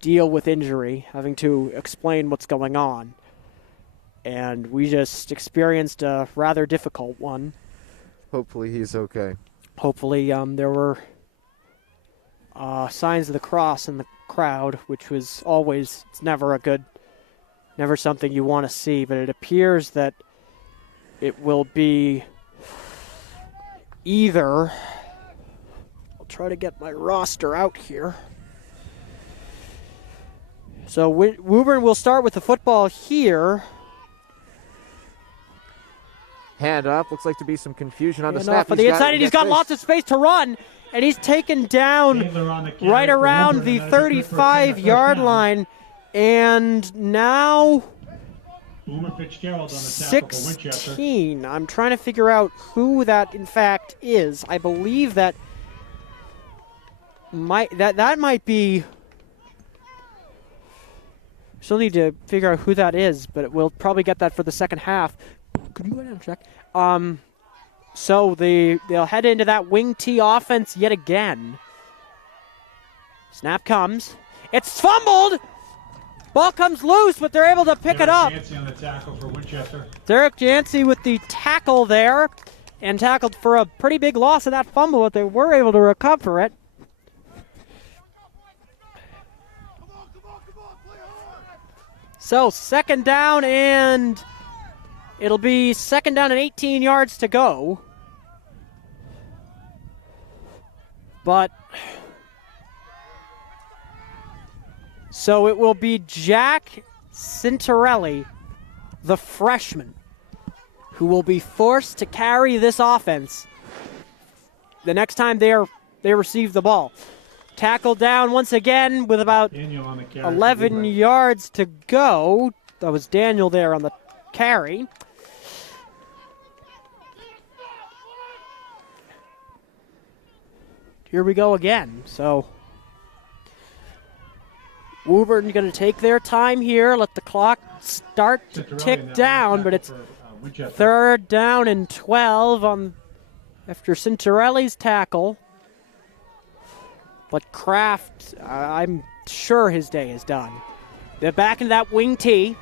deal with injury, having to explain what's going on. And we just experienced a rather difficult one. Hopefully he's okay. Hopefully there were signs of the cross in the crowd, which was always, it's never something you want to see, but it appears that it will be either, I'll try to get my roster out here. So Woburn will start with the football here. Hand off. Looks like to be some confusion on the snap. For the inside, and he's got lots of space to run, and he's taken down right around the 35-yard line. And now 16. I'm trying to figure out who that in fact is. I believe that might be. Still need to figure out who that is, but we'll probably get that for the second half. Could you go down and check? So they'll head into that wing T offense yet again. Snap comes. It's fumbled! Ball comes loose, but they're able to pick it up. Derek Yancey on the tackle for Winchester. Derek Yancey with the tackle there, and tackled for a pretty big loss of that fumble, but they were able to recover it. So second down, and it'll be second down and 18 yards to go. But so it will be Jack Cintarelli, the freshman, who will be forced to carry this offense the next time they receive the ball. Tackle down once again with about 11 yards to go. That was Daniel there on the carry. Here we go again. So Woburn going to take their time here, let the clock start to tick down, but it's 3rd down and 12 after Cintarelli's tackle. But Kraft, I'm sure his day is done. They're back into that wing tee.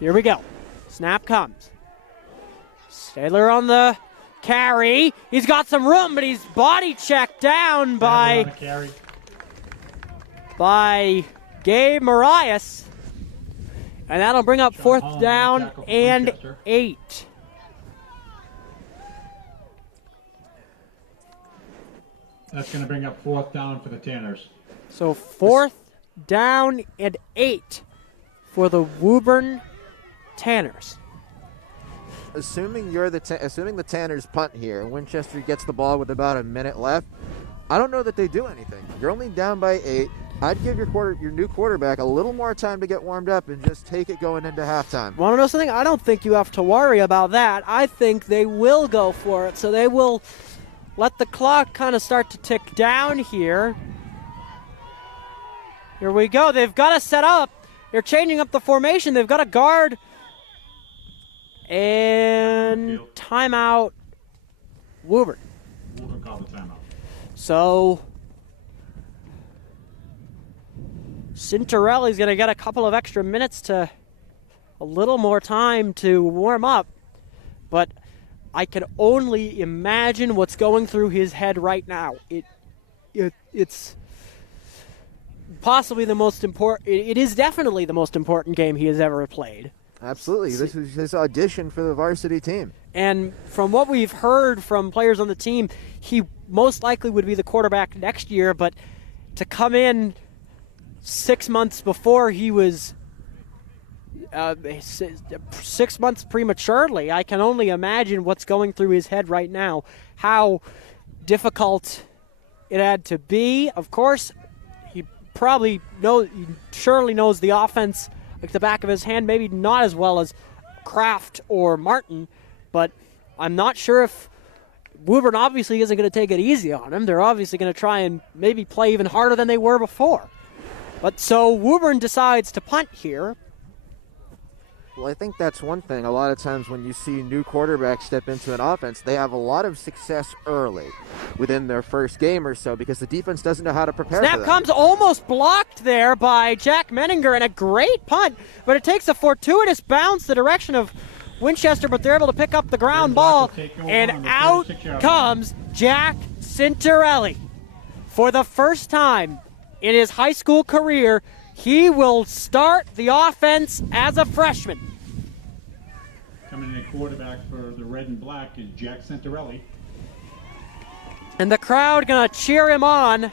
Here we go. Snap comes. Stadler on the carry. He's got some room, but he's body checked down by Gabe Marias. And that'll bring up 4th down and 8. That's going to bring up 4th down for the Tanners. So 4th down and 8 for the Woburn Tanners. Assuming the Tanners punt here and Winchester gets the ball with about a minute left, I don't know that they do anything. You're only down by 8. I'd give your new quarterback a little more time to get warmed up and just take it going into halftime. Want to know something? I don't think you have to worry about that. I think they will go for it. So they will let the clock kind of start to tick down here. Here we go. They've got to set up. They're changing up the formation. They've got a guard. And timeout, Woburn. Woburn called the timeout. So Cintarelli's going to get a couple of extra minutes a little more time to warm up. But I can only imagine what's going through his head right now. It's possibly the most important. It is definitely the most important game he has ever played. Absolutely. This is his audition for the varsity team. And from what we've heard from players on the team, he most likely would be the quarterback next year, but to come in 6 months before he was 6 months prematurely, I can only imagine what's going through his head right now, how difficult it had to be. Of course, he surely knows the offense like the back of his hand, maybe not as well as Kraft or Martin, but I'm not sure if Woburn obviously isn't going to take it easy on him. They're obviously going to try and maybe play even harder than they were before. But so Woburn decides to punt here. Well, I think that's one thing. A lot of times when you see new quarterbacks step into an offense, they have a lot of success early within their first game or so because the defense doesn't know how to prepare for them. Snap comes almost blocked there by Jack Menninger, and a great punt, but it takes a fortuitous bounce the direction of Winchester, but they're able to pick up the ground ball, and out comes Jack Cintarelli. For the first time in his high school career, he will start the offense as a freshman. Coming in at quarterback for the red and black is Jack Cintarelli. And the crowd gonna cheer him on.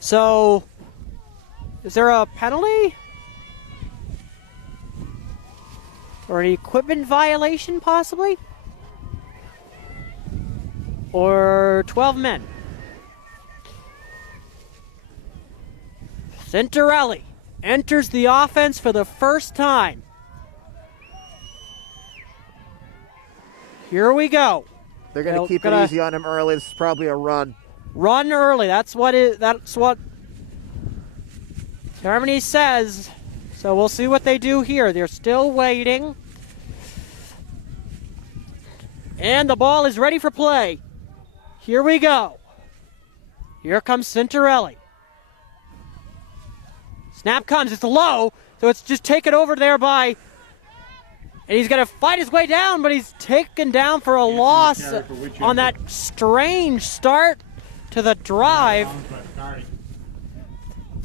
So, is there a penalty? Or an equipment violation, possibly? Or 12 men. Cintarelli enters the offense for the first time. Here we go. They're going to keep it easy on him early. This is probably a run. Run early. That's what Germany says. So we'll see what they do here. They're still waiting. And the ball is ready for play. Here we go. Here comes Cintarelli. Snap comes. It's low, so it's just taken over there by... And he's going to fight his way down, but he's taken down for a loss on that strange start to the drive.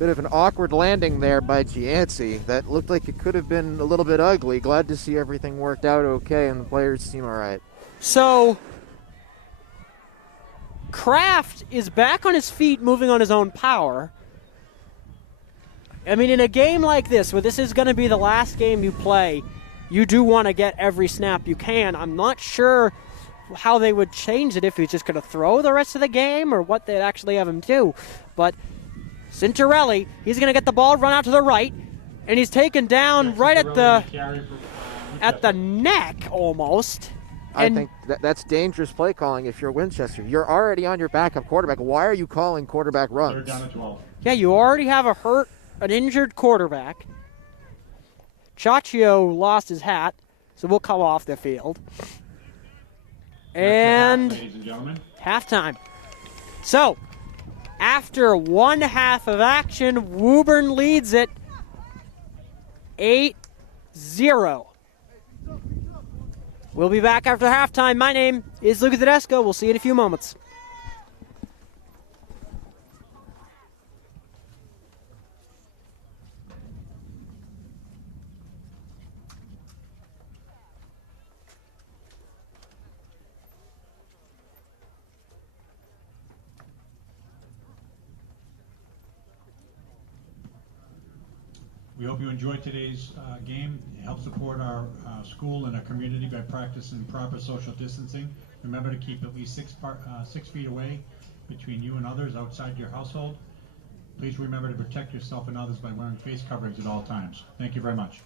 Bit of an awkward landing there by Gianci. That looked like it could have been a little bit ugly. Glad to see everything worked out okay and the players seem all right. So, Kraft is back on his feet, moving on his own power. I mean, in a game like this, where this is going to be the last game you play, you do want to get every snap you can. I'm not sure how they would change it, if he's just going to throw the rest of the game or what they'd actually have him do. But Cintarelli, he's going to get the ball, run out to the right, and he's taken down right at the neck almost. I think that's dangerous play calling if you're Winchester. You're already on your backup quarterback. Why are you calling quarterback runs? They're down at 12. Yeah, you already have an injured quarterback. Chaccio lost his hat, so we'll come off the field. And ladies and gentlemen, halftime. So, after 1 half of action, Woburn leads it 8-0. We'll be back after halftime. My name is Lucas Tedesco. We'll see you in a few moments. we hope you enjoyed today's game. Help support our school and our community by practicing proper social distancing. Remember to keep at least 6 feet away between you and others outside your household. Please remember to protect yourself and others by wearing face coverings at all times. Thank you very much.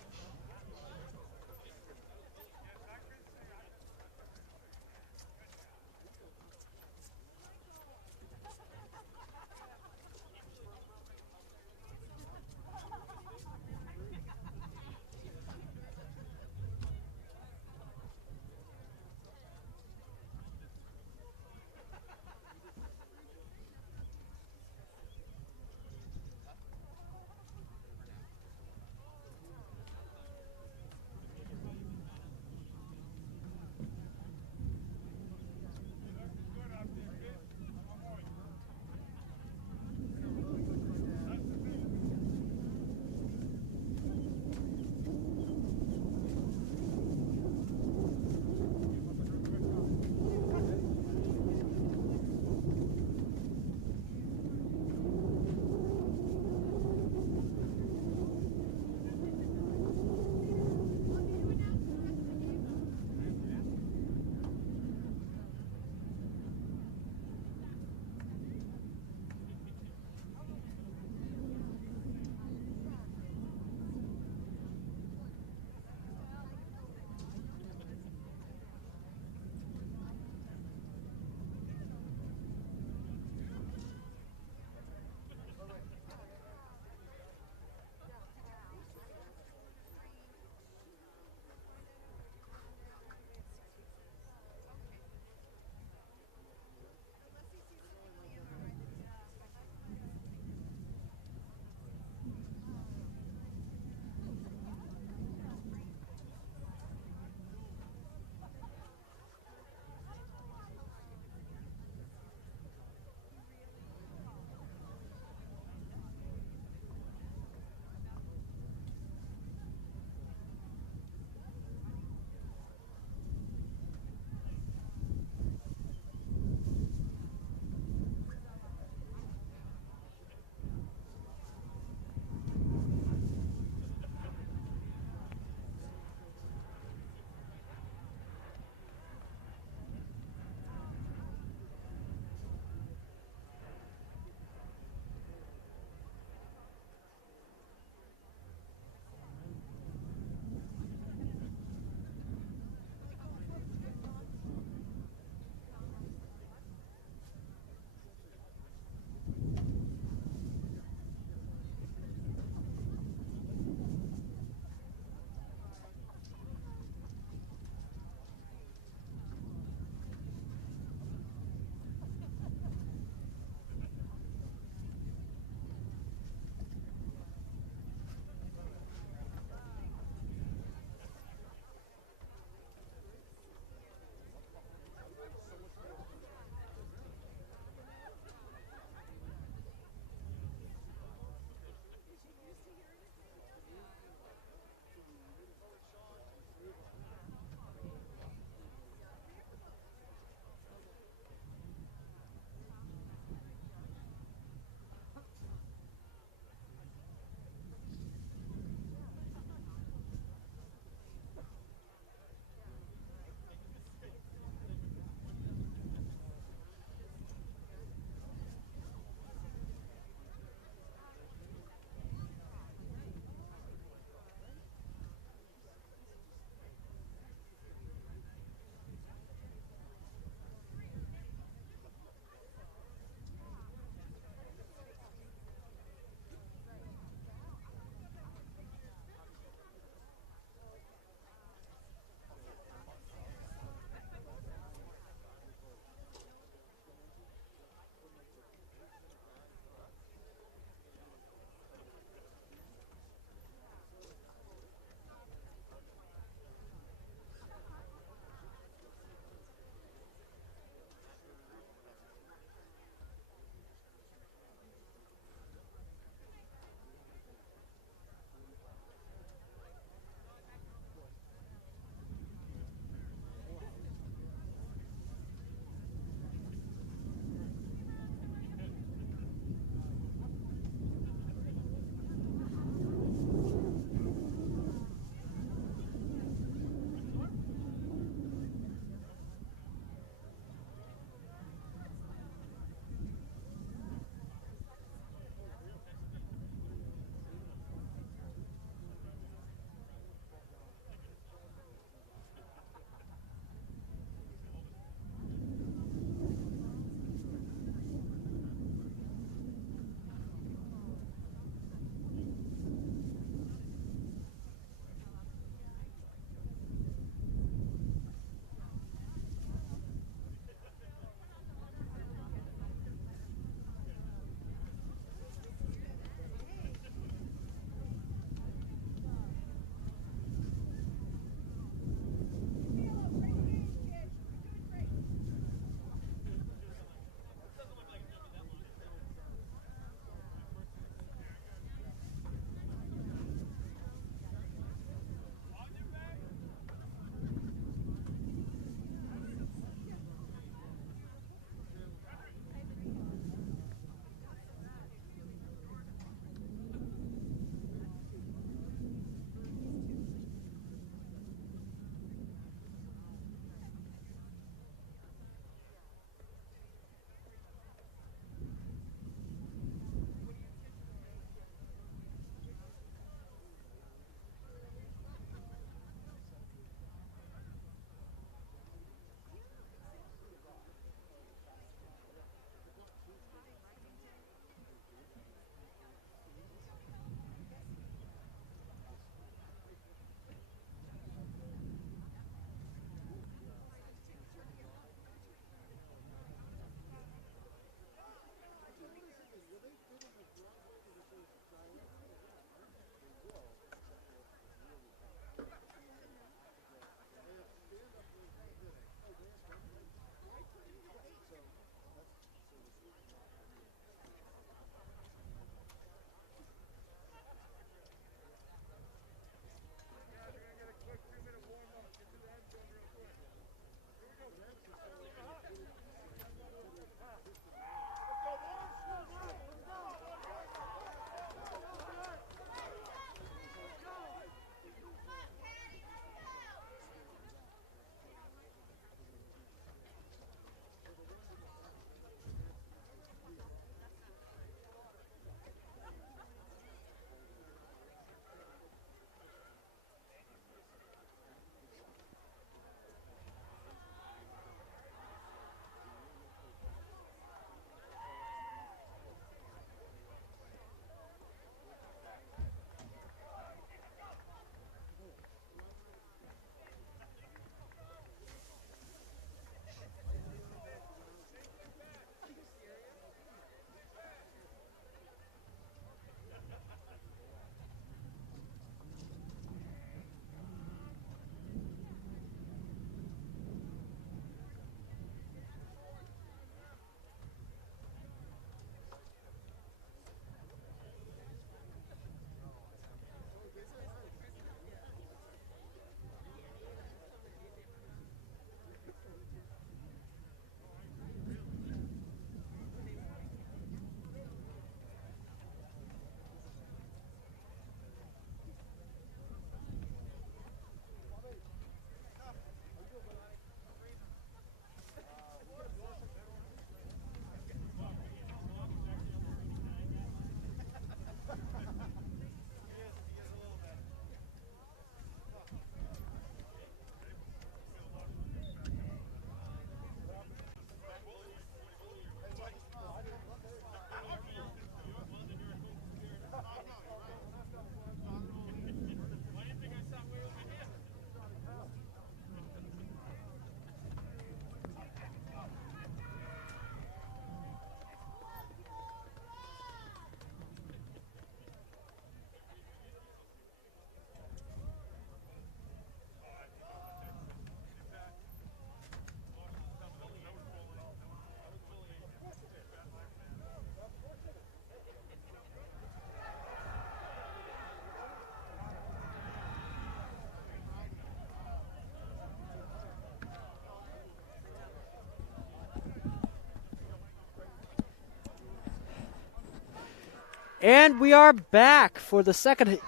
And we are back for the second.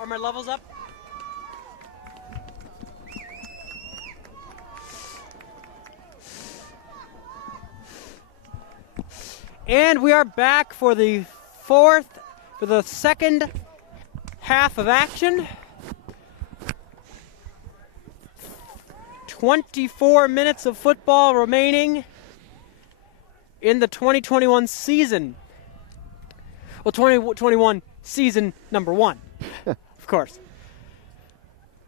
Are my levels up? And we are back for the second half of action. 24 minutes of football remaining in the 2021 season. Well, 2021 season number 1, of course.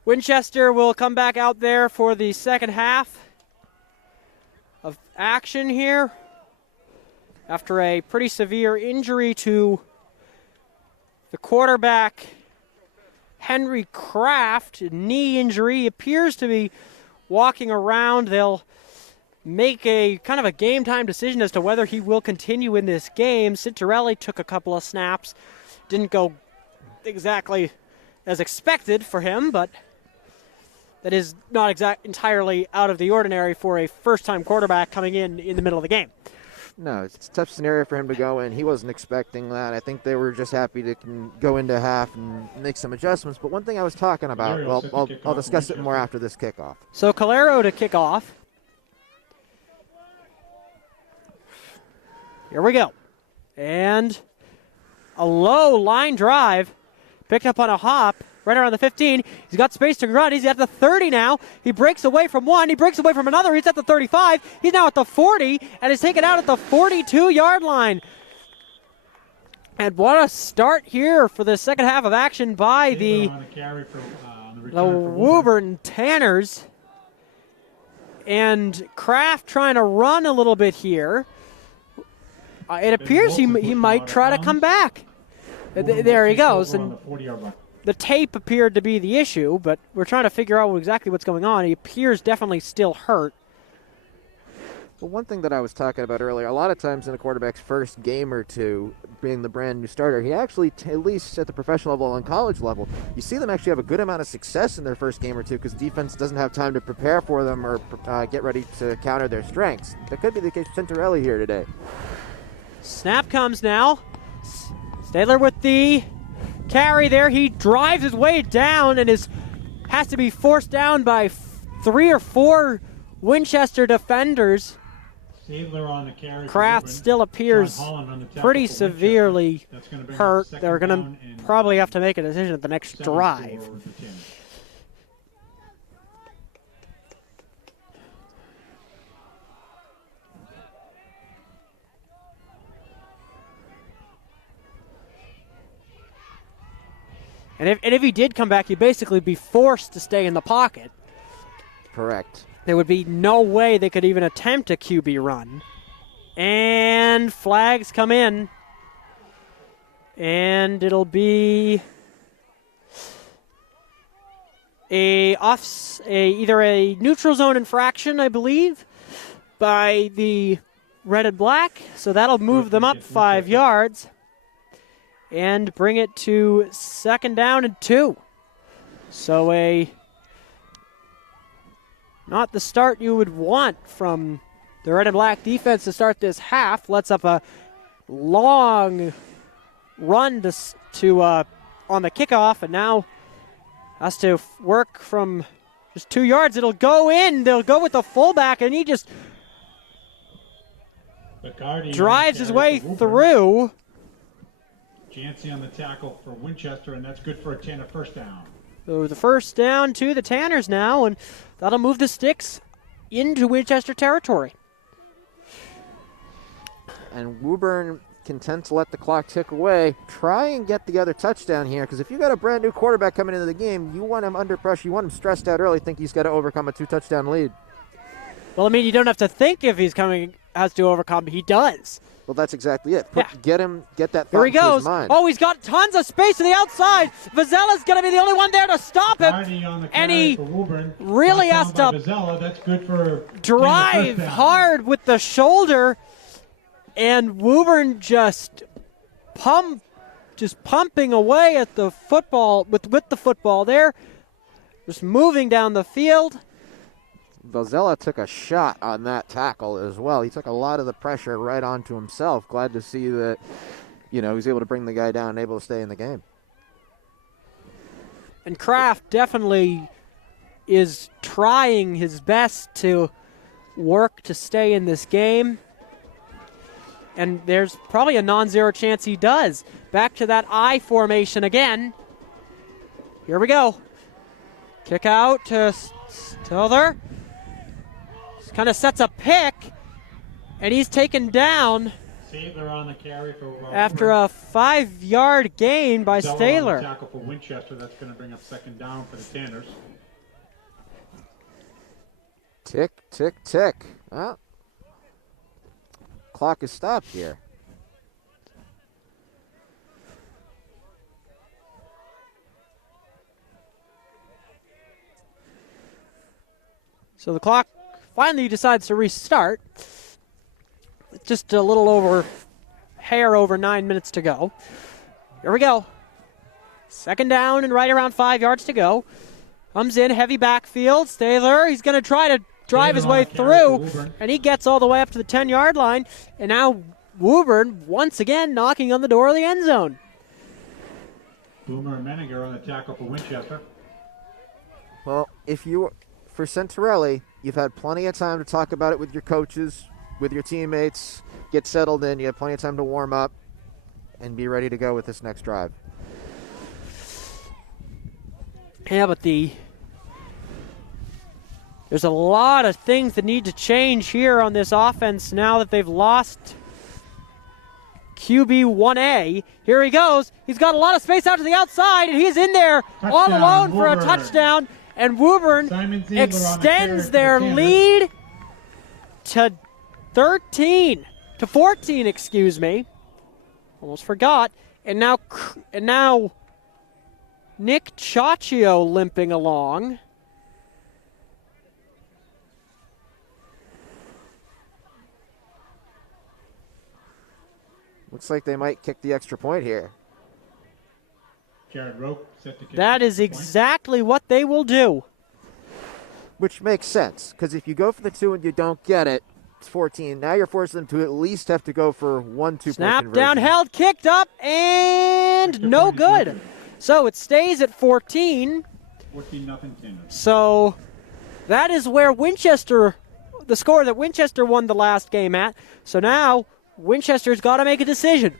Winchester will come back out there for the second half of action here after a pretty severe injury to the quarterback, Henry Kraft. Knee injury, appears to be walking around. They'll make a kind of a game time decision as to whether he will continue in this game. Cintarelli took a couple of snaps. Didn't go exactly as expected for him, but that is not entirely out of the ordinary for a first-time quarterback coming in the middle of the game. No, it's a tough scenario for him to go in. He wasn't expecting that. I think they were just happy to go into half and make some adjustments. But one thing I was talking about, well, I'll discuss it more after this kickoff. So Calero to kick off. Here we go. And a low line drive. Picked up on a hop right around the 15. He's got space to run. He's at the 30 now. He breaks away from one. He breaks away from another. He's at the 35. He's now at the 40 and is taken out at the 42-yard line. And what a start here for the second half of action by the Woburn Tanners. And Kraft trying to run a little bit here. It appears he might try to come back. There he goes. And the tape appeared to be the issue, but we're trying to figure out exactly what's going on. He appears definitely still hurt. Well, one thing that I was talking about earlier, a lot of times in a quarterback's first game or two, being the brand new starter, he actually, at least at the professional level and college level, you see them actually have a good amount of success in their first game or two because defense doesn't have time to prepare for them or get ready to counter their strengths. That could be the case with Cintarelli here today. Snap comes now. Stadler with the carry there. He drives his way down and has to be forced down by 3 or 4 Winchester defenders. On the carry. Kraft still appears pretty severely hurt. They're going to probably have to make a decision at the next drive. And if he did come back, he'd basically be forced to stay in the pocket. Correct. There would be no way they could even attempt a QB run. And flags come in. And it'll be either a neutral zone infraction, I believe, by the red and black. So that'll move them up 5 yards and bring it to 2nd down and 2. So not the start you would want from the red and black defense to start this half. Lets up a long run to on the kickoff, and now has to work from just 2 yards. It'll go in. They'll go with the fullback, and he just drives his way through. Jancy on the tackle for Winchester, and that's good for a Tanner first down. So the first down to the Tanners now, and that'll move the sticks into Winchester territory. And Woburn content to let the clock tick away. Try and get the other touchdown here, because if you got a brand new quarterback coming into the game, you want him under pressure. You want him stressed out early, think he's got to overcome a 2-touchdown lead. Well, I mean, you don't have to think if he's has to overcome. He does. Well, that's exactly it. Get that thought Here he into goes. his mind. Oh, he's got tons of space to the outside. Vazella's going to be the only one there to stop him. And he really has to that's good for drive hard with the shoulder. And Woburn just pumping away at the football, with the football there. Just moving down the field. Vazella took a shot on that tackle as well. He took a lot of the pressure right onto himself. Glad to see that he was able to bring the guy down and able to stay in the game. And Kraft definitely is trying his best to work to stay in this game. And there's probably a non-zero chance he does. Back to that I formation again. Here we go. Kick out to Stilther. Kind of sets a pick, and he's taken down on the carry for after a 5-yard gain by Staylor. Staylor. Tackle for Winchester. That's going to bring up second down for the Tanners. Tick, tick, tick. Well, clock is stopped here. So the clock finally decides to restart. Just a little over, hair over 9 minutes to go. Here we go. Second down and right around 5 yards to go. Comes in, heavy backfield. Staylor, he's going to try to drive his way through, and he gets all the way up to the 10-yard line. And now Woburn once again knocking on the door of the end zone. Boomer and Menninger on the tackle for Winchester. Well, for Centorelli, you've had plenty of time to talk about it with your coaches, with your teammates, get settled in. You have plenty of time to warm up and be ready to go with this next drive. Yeah, but there's a lot of things that need to change here on this offense now that they've lost QB 1A. Here he goes. He's got a lot of space out to the outside, and he's in there all alone for a touchdown. And Woburn extends their lead to 14, excuse me. Almost forgot. And now Nick Ciaccio limping along. Looks like they might kick the extra point here. Jared Rope set to kick. That is exactly what they will do. Which makes sense, because if you go for the 2 and you don't get it, it's 14. Now you're forcing them to at least have to go for 1 2-point Snap down, held, kicked up, and no good. So it stays at 14. 14-0 Tanners. So that is where the score that Winchester won the last game at. So now Winchester's got to make a decision.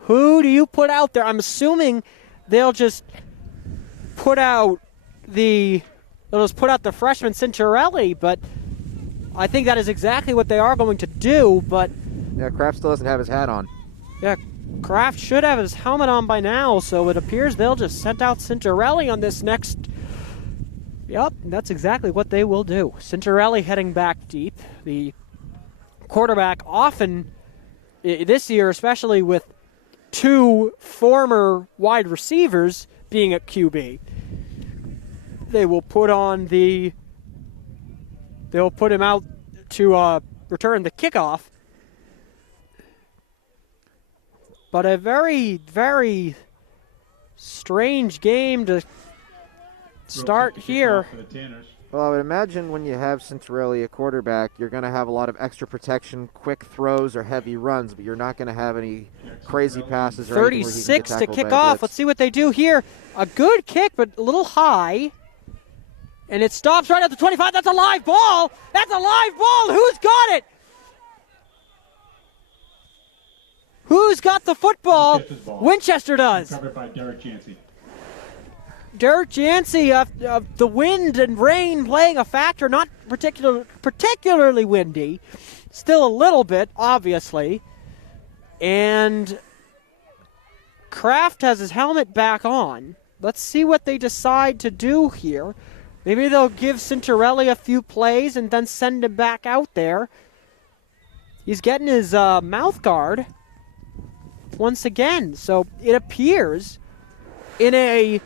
Who do you put out there? I'm assuming they'll just put out the freshman Cinturelli, but I think that is exactly what they are going to do. But yeah, Kraft still doesn't have his hat on. Yeah, Kraft should have his helmet on by now, so it appears they'll just send out Cinturelli on this next. Yep, that's exactly what they will do. Cinturelli heading back deep. The quarterback often, this year especially with 2 former wide receivers being at QB, they'll put him out to return the kickoff. But a very, very strange game to start here. Well, I would imagine when you have Cinturelli a quarterback, you're going to have a lot of extra protection, quick throws or heavy runs, but you're not going to have any crazy passes. Or 36 to kick off. Let's see what they do here. A good kick, but a little high. And it stops right at the 25. That's a live ball. That's a live ball. Who's got it? Who's got the football? Winchester does. Covered by Derek Yancey. Derek Yancey, the wind and rain playing a factor, not particularly windy. Still a little bit, obviously. And Kraft has his helmet back on. Let's see what they decide to do here. Maybe they'll give Cinturelli a few plays and then send him back out there. He's getting his mouth guard once again. So it appears in a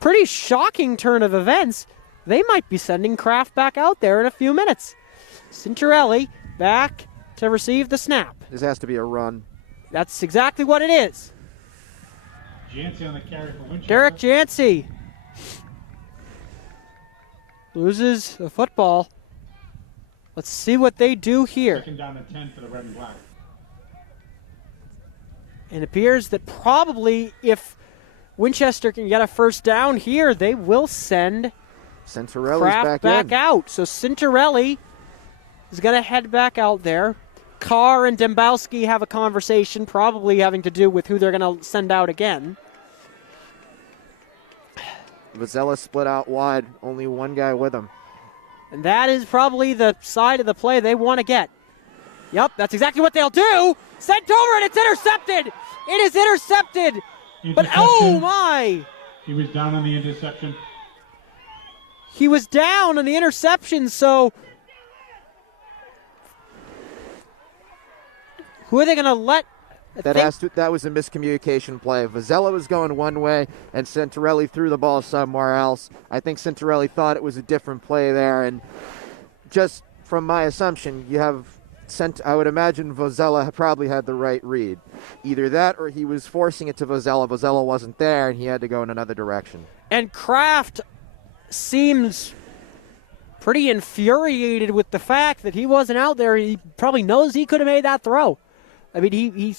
pretty shocking turn of events, they might be sending Kraft back out there in a few minutes. Cinturelli back to receive the snap. This has to be a run. That's exactly what it is. Yancey on the carry for Winchester. Derek Yancey loses the football. Let's see what they do here. Second down and 10 for the red and black. And it appears that probably if Winchester can get a first down here, they will send Centarelli's Kraft back out. So Cintarelli is going to head back out there. Carr and Dembowski have a conversation, probably having to do with who they're going to send out again. Vazella split out wide, only one guy with him. And that is probably the side of the play they want to get. Yep, that's exactly what they'll do. Sent over and it's intercepted. It is intercepted. But oh my! He was down on the interception. He was down on the interception, so who are they going to let? That was a miscommunication play. Vazella was going one way, and Centarelli threw the ball somewhere else. I think Centarelli thought it was a different play there, and just from my assumption, I would imagine Vazella probably had the right read. Either that or he was forcing it to Vazella. Vazella wasn't there, and he had to go in another direction. And Kraft seems pretty infuriated with the fact that he wasn't out there. He probably knows he could have made that throw. I mean, he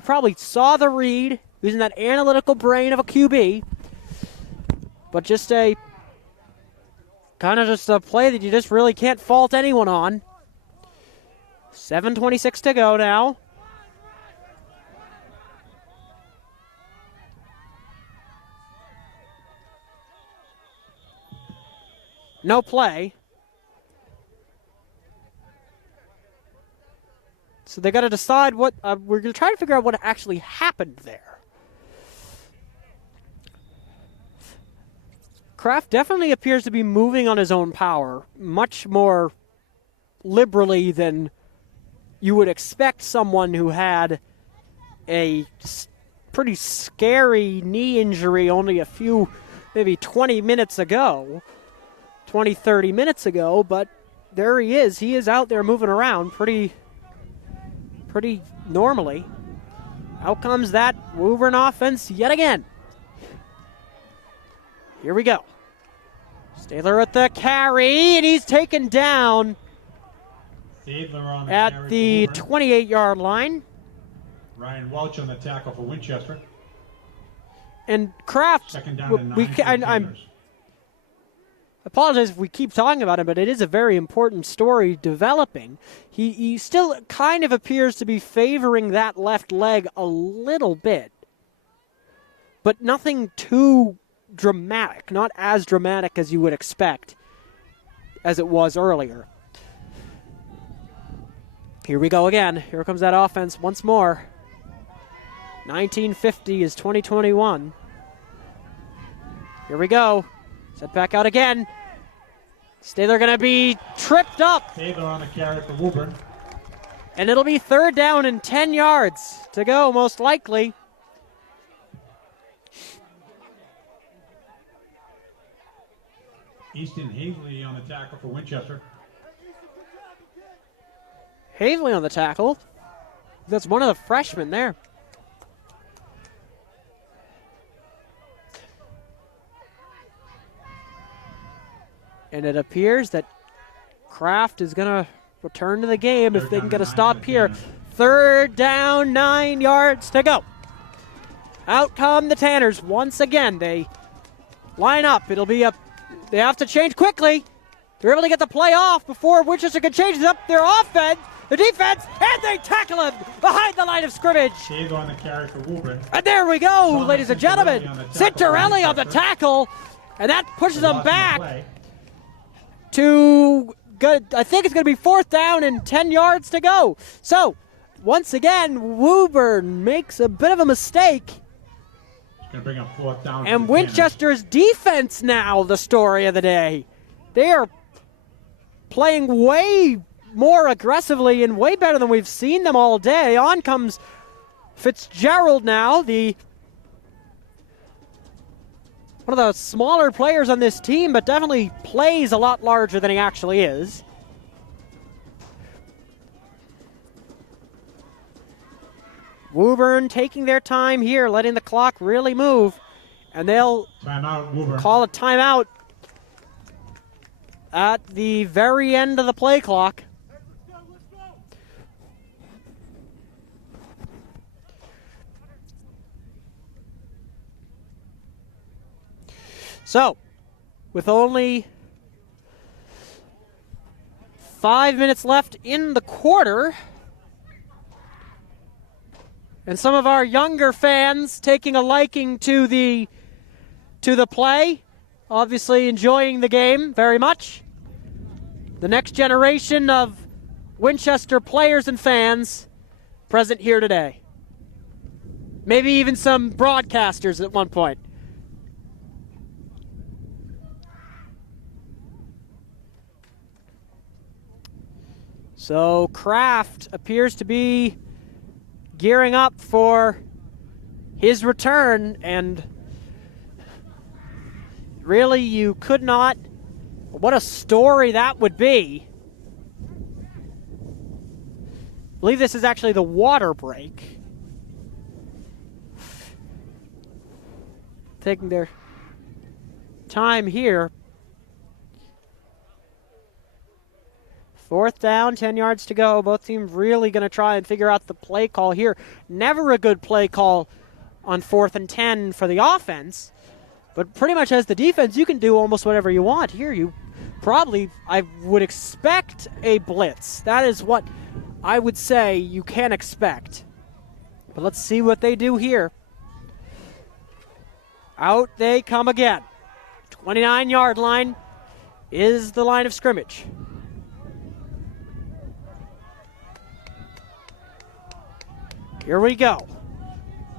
probably saw the read using that analytical brain of a QB, but just a play that you just really can't fault anyone on. 7:26 to go now. No play. So they got to decide what we're going to try to figure out what actually happened there. Kraft definitely appears to be moving on his own power, much more liberally than you would expect someone who had a pretty scary knee injury only a few, maybe 20 minutes ago, 20, 30 minutes ago, but there he is. He is out there moving around pretty normally. Out comes that Woburn offense yet again. Here we go. Stadler with the carry, and he's taken down at the 28-yard line. Ryan Welch on the tackle for Winchester. And Kraft, Second down and 9. I apologize if we keep talking about him, but it is a very important story developing. He still kind of appears to be favoring that left leg a little bit, but nothing too dramatic, not as dramatic as you would expect as it was earlier. Here we go again. Here comes that offense once more. 1950 is 2021. Here we go. Set back out again. Stadler going to be tripped up. Stadler on the carry for Woburn. And it'll be 3rd down and 10 yards to go, most likely. Easton Haveley on the tackle for Winchester. Haveley on the tackle. That's one of the freshmen there. And it appears that Kraft is going to return to the game if they can get a stop here. 3rd down, 9 yards to go. Out come the Tanners once again. They line up. They have to change quickly. They're able to get the play off before Winchester can change up their offense, their defense, and they tackle him behind the line of scrimmage. Stadler on the carry for Woburn. And there we go, ladies and gentlemen. Cintarelli on the tackle, and that pushes them back to good. I think it's going to be 4th down and 10 yards to go. So, once again, Woburn makes a bit of a mistake. It's going to bring up 4th down. And Winchester's defense now the story of the day. They are playing way more aggressively and way better than we've seen them all day. On comes Fitzgerald now, one of the smaller players on this team, but definitely plays a lot larger than he actually is. Woburn taking their time here, letting the clock really move, and they'll call a timeout at the very end of the play clock. So, with only 5 minutes left in the quarter, and some of our younger fans taking a liking to the play, obviously enjoying the game very much. The next generation of Winchester players and fans present here today. Maybe even some broadcasters at one point. So Kraft appears to be gearing up for his return, and really you could not, what a story that would be. I believe this is actually the water break. Taking their time here. 4th down, 10 yards to go. Both teams really going to try and figure out the play call here. Never a good play call on 4th and 10 for the offense. But pretty much as the defense, you can do almost whatever you want. Here you probably, I would expect a blitz. That is what I would say you can expect. But let's see what they do here. Out they come again. 29-yard line is the line of scrimmage. Here we go.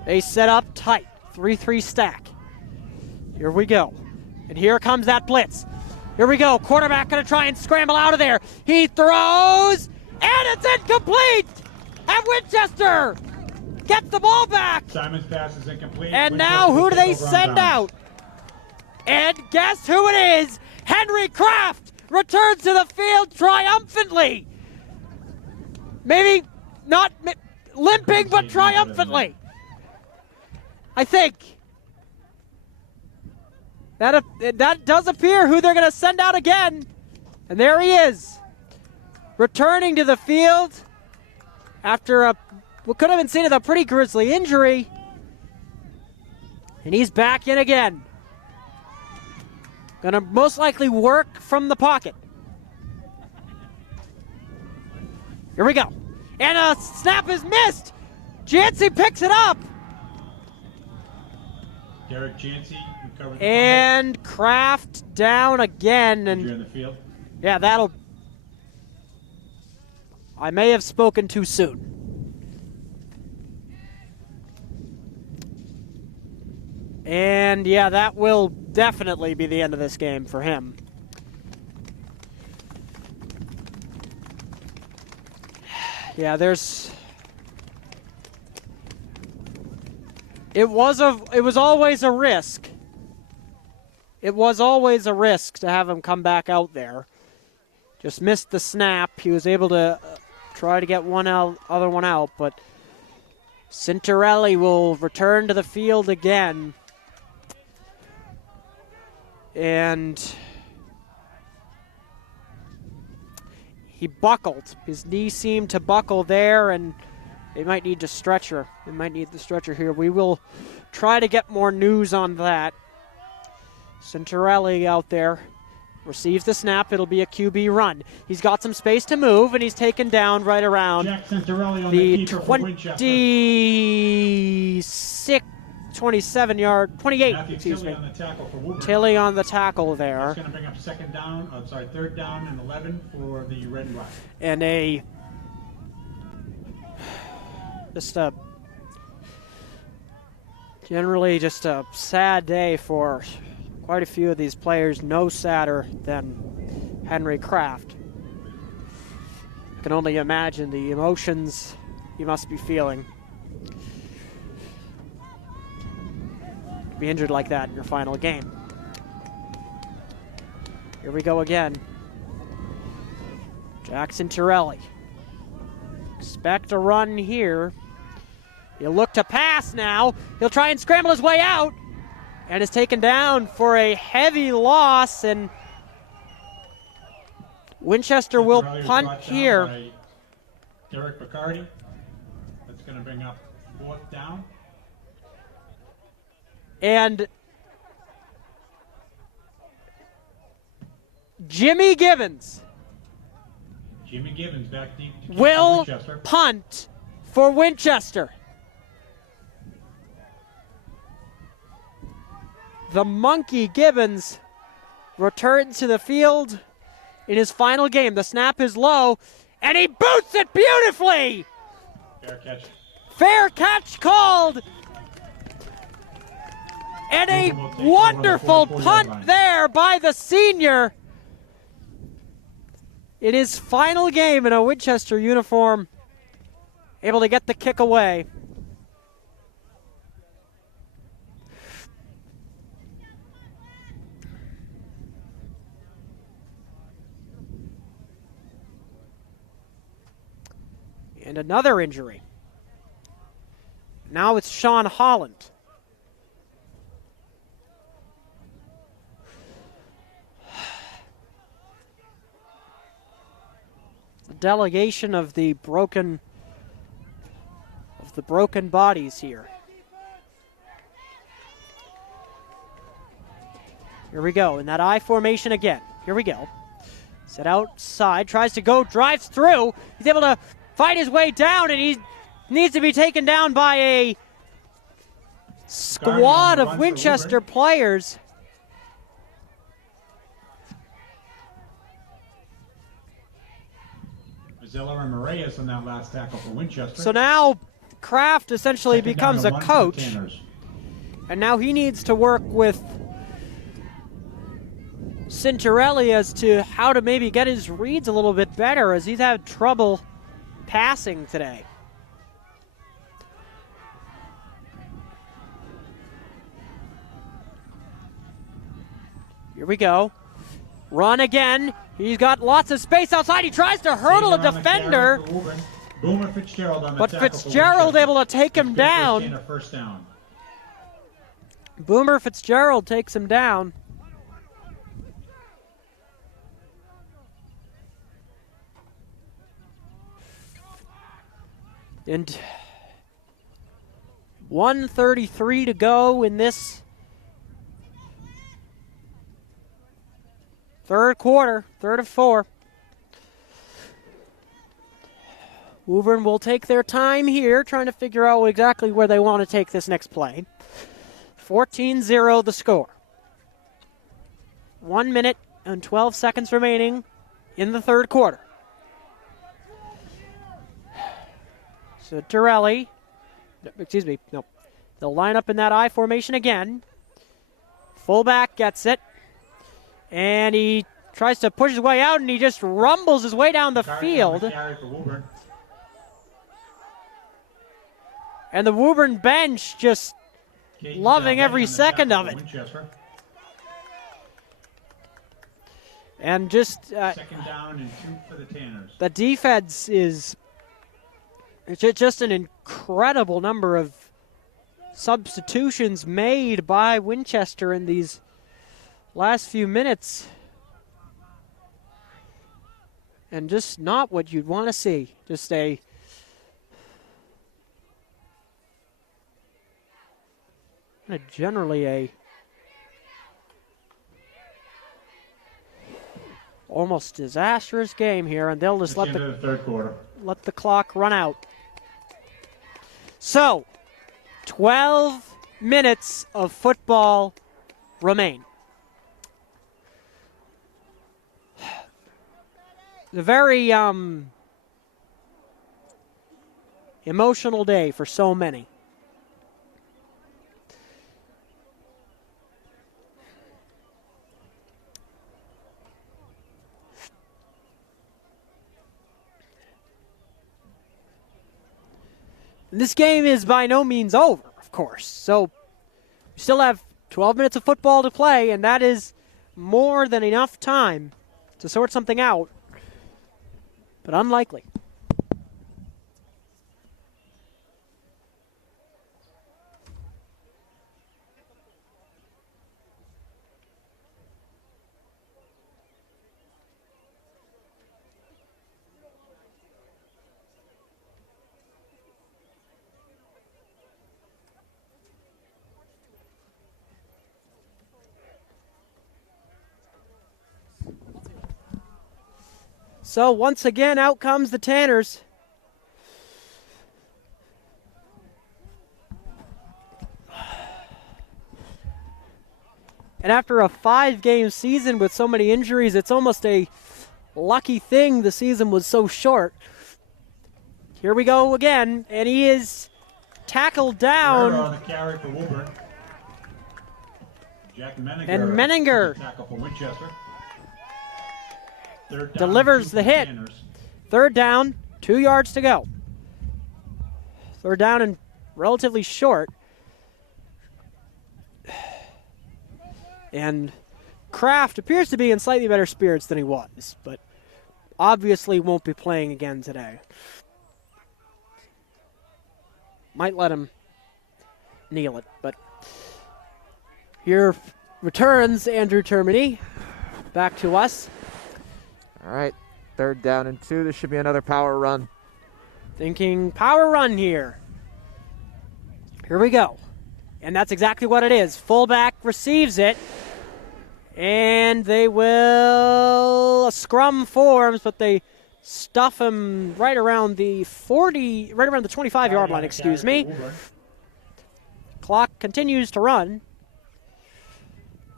They set up tight. 3-3 stack. Here we go. And here comes that blitz. Here we go. Quarterback going to try and scramble out of there. He throws, and it's incomplete! And Winchester gets the ball back. Simon's pass is incomplete. And Winchester now who do they will send out? And guess who it is? Henry Kraft returns to the field triumphantly. Maybe not limping, but triumphantly. I think. That does appear who they're going to send out again. And there he is. Returning to the field after what could have been seen as a pretty grisly injury. And he's back in again. Going to most likely work from the pocket. Here we go. And a snap is missed. Jancy picks it up. Derek Jancy recovered the And fumble. Kraft down again. And you're in the field. Yeah, that'll... I may have spoken too soon. And yeah, that will definitely be the end of this game for him. Yeah, there's... It was always a risk. It was always a risk to have him come back out there. Just missed the snap. He was able to try to get other one out, but Cintarelli will return to the field again. And he buckled. His knee seemed to buckle there, and they might need to stretcher. They might need the stretcher here. We will try to get more news on that. Cintarelli out there receives the snap. It'll be a QB run. He's got some space to move, and he's taken down right around the 28, excuse me. Tilly on the tackle there. That's going to bring up third down and 11 for the Red and Black. And generally just a sad day for quite a few of these players. No sadder than Henry Kraft. I can only imagine the emotions he must be feeling. To be injured like that in your final game. Here we go again. Jackson Torelli. Expect a run here. He'll look to pass now. He'll try and scramble his way out. And is taken down for a heavy loss. And Winchester will punt here. Derek Bacardi. That's going to bring up 4th down. And Jimmy Gibbons Jimmy Gibbons back deep to keep will Winchester. punt for Winchester. The Monkey Gibbons returns to the field in his final game. The snap is low, and he boots it beautifully. Fair catch. Fair catch called. And a Woburn will take wonderful over the 44-yard punt line. there by the senior. In his final game in a Winchester uniform, able to get the kick away. And another injury. Now it's Sean Holland. The delegation of the broken bodies here. Here we go in that I formation again. Here we go. Set outside, tries to go, drives through. He's able to fight his way down, and he needs to be taken down by a squad of Winchester players. Mazzella and Moraes on that last tackle for Winchester. So now Kraft essentially Second becomes down a and 1 for the coach, Tanners. and now he needs to work with Cintarelli as to how to maybe get his reads a little bit better, as he's had trouble passing today. Here we go. Run again. He's got lots of space outside. He tries to hurdle a Taylor on the carry defender, for Woburn. Boomer Fitzgerald on the but tackle for Fitzgerald Winchester. able to take him It's good for a down. gain of first down. Boomer Fitzgerald takes him down. And 1:33 to go in this third quarter, third of 4. Woburn will take their time here, trying to figure out exactly where they want to take this next play. 14-0 the score. 1 minute and 12 seconds remaining in the third quarter. So Torelli, no. They'll line up in that I formation again. Fullback gets it. And he tries to push his way out, and he just rumbles his way down the field. Carry for Woburn. And the Woburn bench just Caden loving Delvey every on the second tackle of for it. Winchester. And just Second down and 2 for the Tanners. the defense is just an incredible number of substitutions made by Winchester in these last few minutes. And just not what you'd want to see. Just generally a almost disastrous game here, and they'll just It's into the third quarter. let the clock run out. So, 12 minutes of football remain. A very emotional day for so many. This game is by no means over, of course. So we still have 12 minutes of football to play, and that is more than enough time to sort something out, but unlikely. So once again, out comes the Tanners. And after a 5-game season with so many injuries, it's almost a lucky thing the season was so short. Here we go again, and he is tackled down. On the carry for Woburn. Jack Menninger. And Menninger tackle for Winchester. Third down, delivers the hit. Tanners. 3rd down, 2 yards to go. 3rd down and relatively short. And Kraft appears to be in slightly better spirits than he was, but obviously won't be playing again today. Might let him kneel it, but here returns Andrew Termini back to us. All right, 3rd down and 2. This should be another power run. Thinking power run here. Here we go. And that's exactly what it is. Fullback receives it. And they will a scrum forms, but they stuff him right around the 25-yard line, excuse me. Clock continues to run.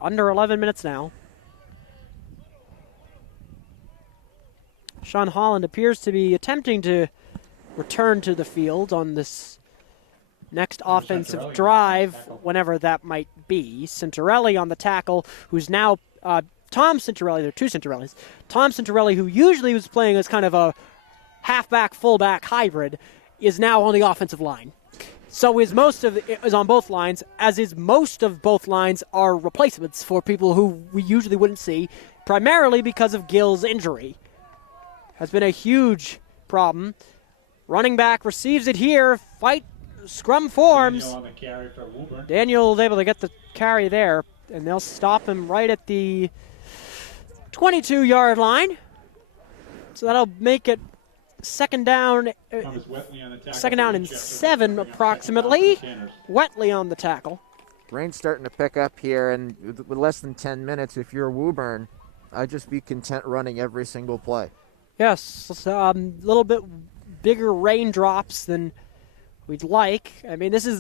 Under 11 minutes now. Sean Holland appears to be attempting to return to the field on this next offensive drive, whenever that might be. Cintarelli on the tackle, who's now Tom Cintarelli. There are 2 Cintarellis. Tom Cintarelli, who usually was playing as kind of a halfback, fullback hybrid, is now on the offensive line. So is on both lines, as is most of both lines are replacements for people who we usually wouldn't see, primarily because of Gill's injury. Has been a huge problem. Running back receives it here. Scrum forms. Daniel on the carry for Woburn. Daniel is able to get the carry there, and they'll stop him right at the 22-yard line. So that'll make it second down and 7 approximately. Whetley on the tackle. Rain's starting to pick up here, and with less than 10 minutes, if you're Woburn, I'd just be content running every single play. Yes, a little bit bigger raindrops than we'd like. I mean, this is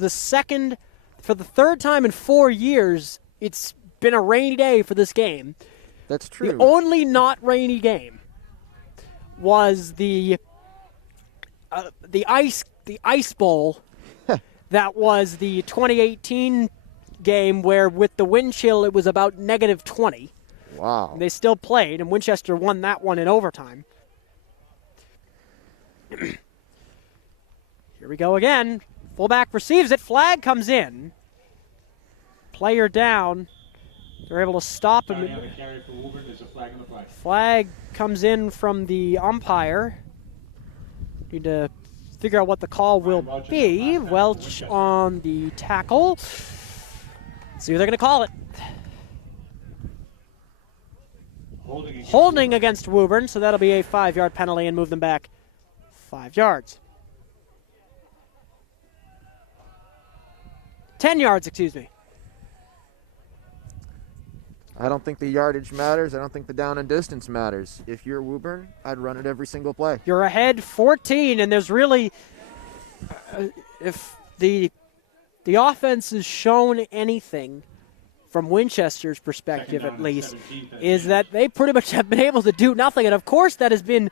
for the 3rd time in 4 years, it's been a rainy day for this game. That's true. The only not rainy game was the ice bowl. That was the 2018 game where with the wind chill it was about -20. Wow. And they still played, and Winchester won that one in overtime. Here we go again. Fullback receives it. Flag comes in. Player down. They're able to stop him. Flag comes in from the umpire. Need to figure out what the call will be. Welch on the tackle. See what they're going to call it. Holding against Woburn, so that'll be a 5-yard penalty and move them back 5 yards. 10 yards, excuse me. I don't think the yardage matters. I don't think the down and distance matters. If you're Woburn, I'd run it every single play. You're ahead 14, and there's really, if the offense has shown anything from Winchester's perspective at least, is that they pretty much have been able to do nothing. And of course that has been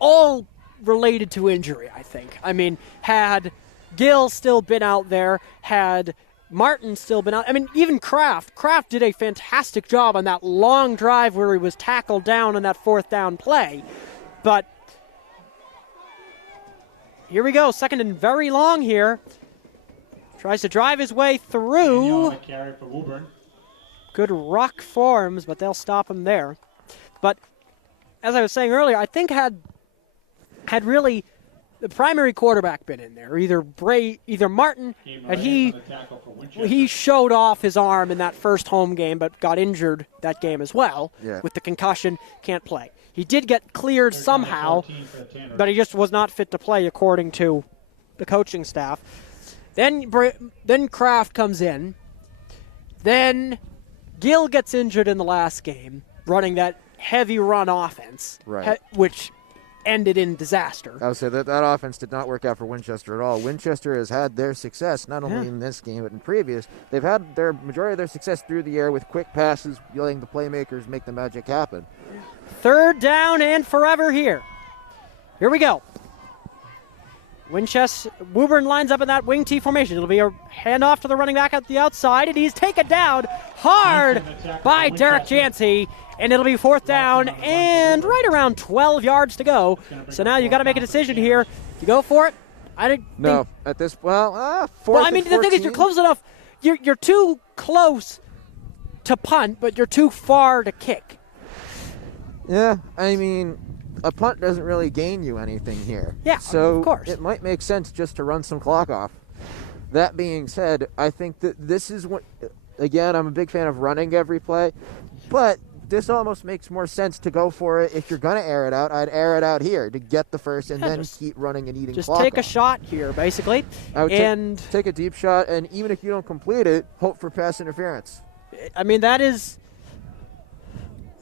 all related to injury, I think. I mean, had Gill still been out there, had Martin still been out, I mean, even Kraft did a fantastic job on that long drive where he was tackled down on that 4th down play. But here we go, 2nd and very long here. Tries to drive his way through. Good ruck forms, but they'll stop him there. But as I was saying earlier, I think had really the primary quarterback been in there, either Martin, and he showed off his arm in that first home game, but got injured that game as well with the concussion, can't play. He did get cleared somehow, but he just was not fit to play according to the coaching staff. Then Kraft comes in. Then Gill gets injured in the last game, running that heavy run offense, Right. which ended in disaster. I would say that offense did not work out for Winchester at all. Winchester has had their success not only in this game but in previous. They've had their majority of their success through the air with quick passes, letting the playmakers make the magic happen. 3rd down and forever here. Here we go. Woburn lines up in that wing T formation. It'll be a handoff to the running back at the outside, and he's taken down hard by Derek Yancey, and it'll be 4th down and right around 12 yards to go. So now you got to make a decision here. You go for it? I didn't. No, at this Well, I mean, the thing is, you're close enough. You're too close to punt, but you're too far to kick. Yeah, I mean, a punt doesn't really gain you anything here. Yeah, so of course. It might make sense just to run some clock off. That being said, I think that this is what, again, I'm a big fan of running every play, but this almost makes more sense to go for it. If you're going to air it out, I'd air it out here to get the first and then keep running and eating just clock take a off. shot here, basically. I would and take a deep shot, and even if you don't complete it, hope for pass interference. I mean, that is.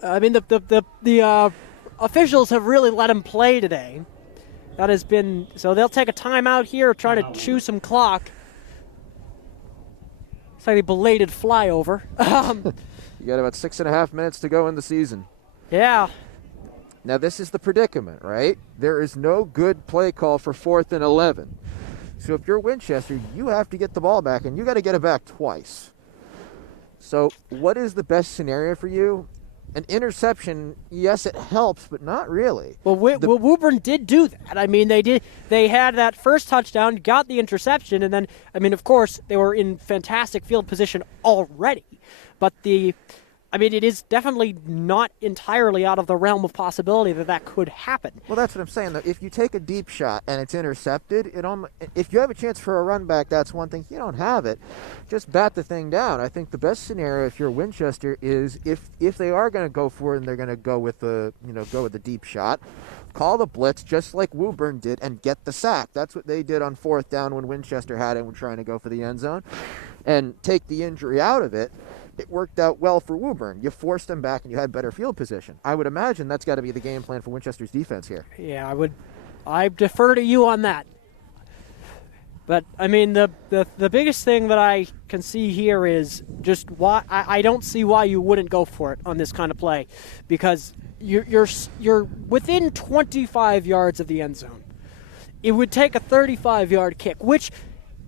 I mean, the officials have really let him play today. That has been so. They'll take a timeout here, try to chew some clock. It's like a belated flyover. You got about 6.5 minutes to go in the season. Yeah. Now, this is the predicament, right? There is no good play call for 4th and 11. So if you're Winchester, you have to get the ball back, and you got to get it back twice. So what is the best scenario for you? An interception, yes, it helps, but not really. Well, Woburn did do that. I mean, they did. They had that first touchdown, got the interception, and then, I mean, of course, they were in fantastic field position already. But it is definitely not entirely out of the realm of possibility that could happen. Well, that's what I'm saying, though. If you take a deep shot and it's intercepted, if you have a chance for a run back, that's one thing. If you don't have it, just bat the thing down. I think the best scenario if you're Winchester is if they are going to go for it and they're going to go with the deep shot, call the blitz just like Woburn did and get the sack. That's what they did on 4th down when Winchester had it and were trying to go for the end zone and take the injury out of it. It worked out well for Woburn. You forced them back and you had better field position. I would imagine that's got to be the game plan for Winchester's defense here. Yeah, I defer to you on that. But, I mean, the biggest thing that I can see here is just why I don't see why you wouldn't go for it on this kind of play, because you're within 25 yards of the end zone. It would take a 35-yard kick, which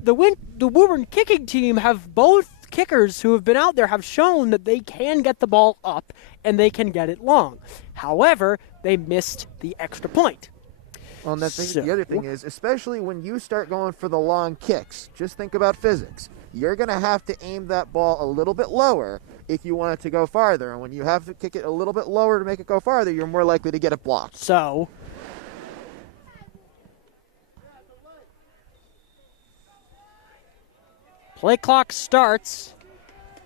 the Woburn kicking team have both kickers who have been out there have shown that they can get the ball up and they can get it long. However, they missed the extra point. Well, and the other thing is, especially when you start going for the long kicks, just think about physics. You're going to have to aim that ball a little bit lower if you want it to go farther. And when you have to kick it a little bit lower to make it go farther, you're more likely to get it blocked. So, play clock starts.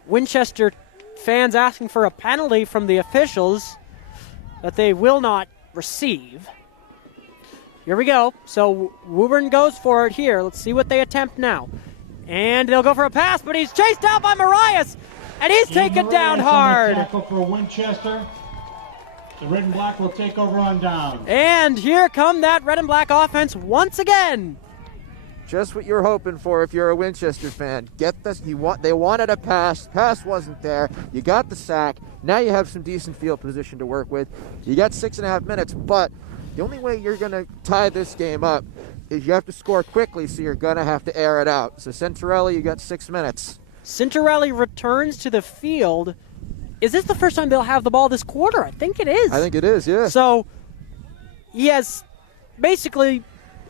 Winchester fans asking for a penalty from the officials that they will not receive. Here we go. So Woburn goes for it here. Let's see what they attempt now. And they'll go for a pass, but he's chased down by Marias, and he's taken down hard. Tackle for Winchester. The red and black will take over on down. And here come that red and black offense once again. Just what you're hoping for if you're a Winchester fan. Get this. They wanted a pass. Pass wasn't there. You got the sack. Now you have some decent field position to work with. You got 6.5 minutes, but the only way you're going to tie this game up is you have to score quickly, so you're going to have to air it out. So Centarelli, you got 6 minutes. Centarelli returns to the field. Is this the first time they'll have the ball this quarter? I think it is. I think it is, yeah. So he has basically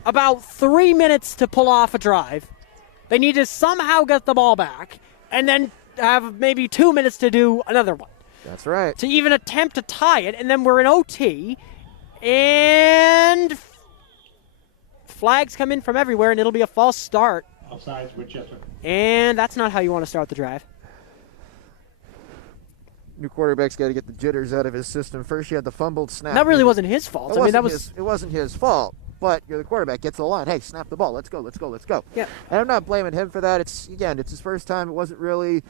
about 3 minutes to pull off a drive. They need to somehow get the ball back and then have maybe 2 minutes to do another one. That's right. To even attempt to tie it, and then we're in OT, and flags come in from everywhere, and it'll be a false start. Offsides, Winchester. And that's not how you want to start the drive. New quarterback's got to get the jitters out of his system. First, you had the fumbled snap. That really wasn't his fault. It wasn't his fault. But you're the quarterback. Gets to the line. Hey, snap the ball. Let's go. Let's go. Let's go. Yeah. And I'm not blaming him for that. It's his first time. It wasn't really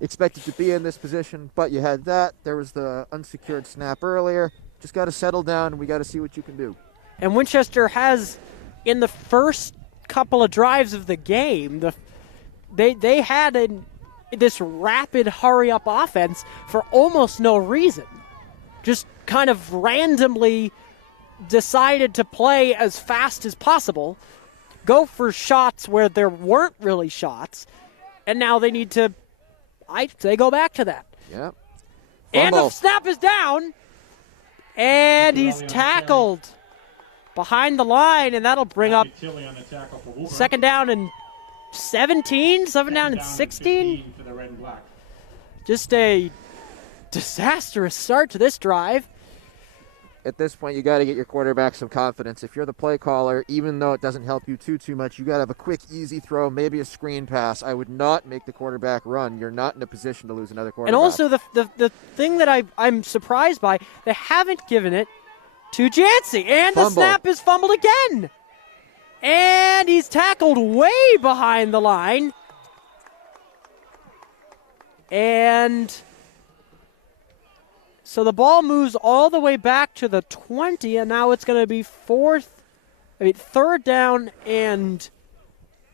expected to be in this position, but you had that. There was the unsecured snap earlier. Just got to settle down, and we got to see what you can do. And Winchester has, in the first couple of drives of the game, they had this rapid hurry-up offense for almost no reason. Just kind of randomly decided to play as fast as possible, go for shots where there weren't really shots, and now they need to, I'd say, go back to that. Yep. And the Fumble. snap is down, and he's tackled behind the line, and that'll bring up Tilly on the tackle for Woburn. second down and 17, second down and 16. 15 for the red and black. Just a disastrous start to this drive. At this point, you got to get your quarterback some confidence. If you're the play caller, even though it doesn't help you too much, you got to have a quick, easy throw, maybe a screen pass. I would not make the quarterback run. You're not in a position to lose another quarterback. And also the thing that I'm surprised by, they haven't given it to Jancy. And the Fumble. snap is fumbled again. And he's tackled way behind the line. And so the ball moves all the way back to the 20, and now it's going to be third down and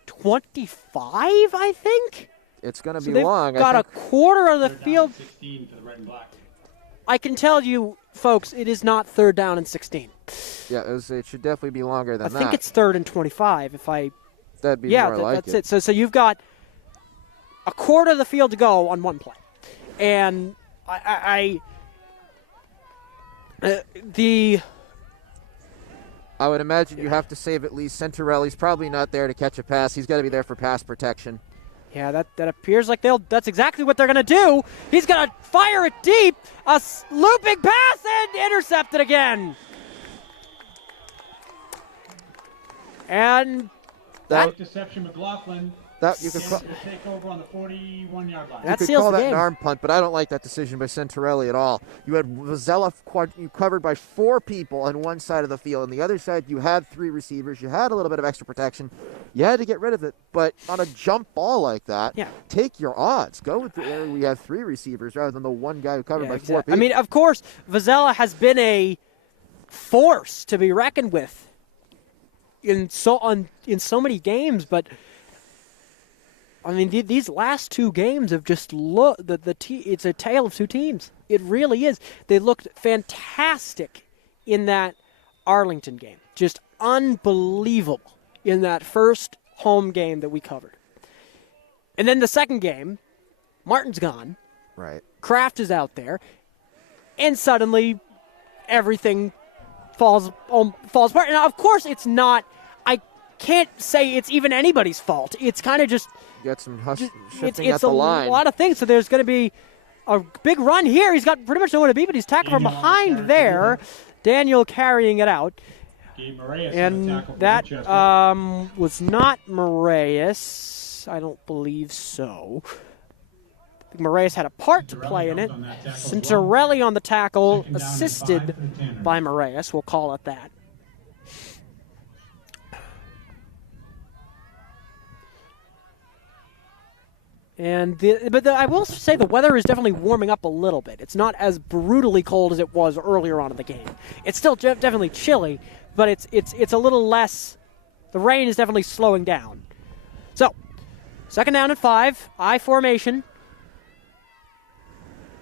25, I think. It's going to So be they've long. got I a think quarter of the Third down field. and 16 for the red and black. I can tell you, folks, it is not third down and 16. Yeah, it should definitely be longer than I that. think it's third and 25. If I That'd be yeah, more like that's it. So you've got a quarter of the field to go on one play, and I would imagine you have to save at least Centarelli's probably not there to catch a pass. He's got to be there for pass protection. Yeah, that appears like that's exactly what they're going to do. He's going to fire it deep, looping pass, and intercepted again. And That Interception, McLaughlin. you could Gets the take over on the 41-yard line. That you could seals call the that game. an arm punt, but I don't like that decision by Centarelli at all. You had Vazella covered by 4 people on one side of the field. On the other side, you had 3 receivers. You had a little bit of extra protection. You had to get rid of it. But on a jump ball like that, Yeah. take your odds. Go with the area where you have 3 receivers rather than the one guy who covered by 4 people. I mean, of course, Vazella has been a force to be reckoned with in so many games, but I mean, these last 2 games have just looked. It's a tale of 2 teams. It really is. They looked fantastic in that Arlington game. Just unbelievable in that first home game that we covered. And then the second game, Martin's gone. Right. Kraft is out there, and suddenly everything falls apart. And of course, it's not. I can't say it's even anybody's fault. It's kind of just. Got some shifting It's at the line. a lot of things. So there's going to be a big run here. He's got pretty much nowhere to be, but he's tackled from Daniel behind there. Daniel carrying it out. Gabe Moraes on the And tackle for that Winchester. was not Moraes. I don't believe so. I think Moraes had a part to play in it. on that tackle as Centarelli on the tackle, Second down and 5 assisted for the Tanners. by Moraes. We'll call it that. But I will say the weather is definitely warming up a little bit. It's not as brutally cold as it was earlier on in the game. It's still definitely chilly, but it's a little less. The rain is definitely slowing down. So, second down and 5, I formation,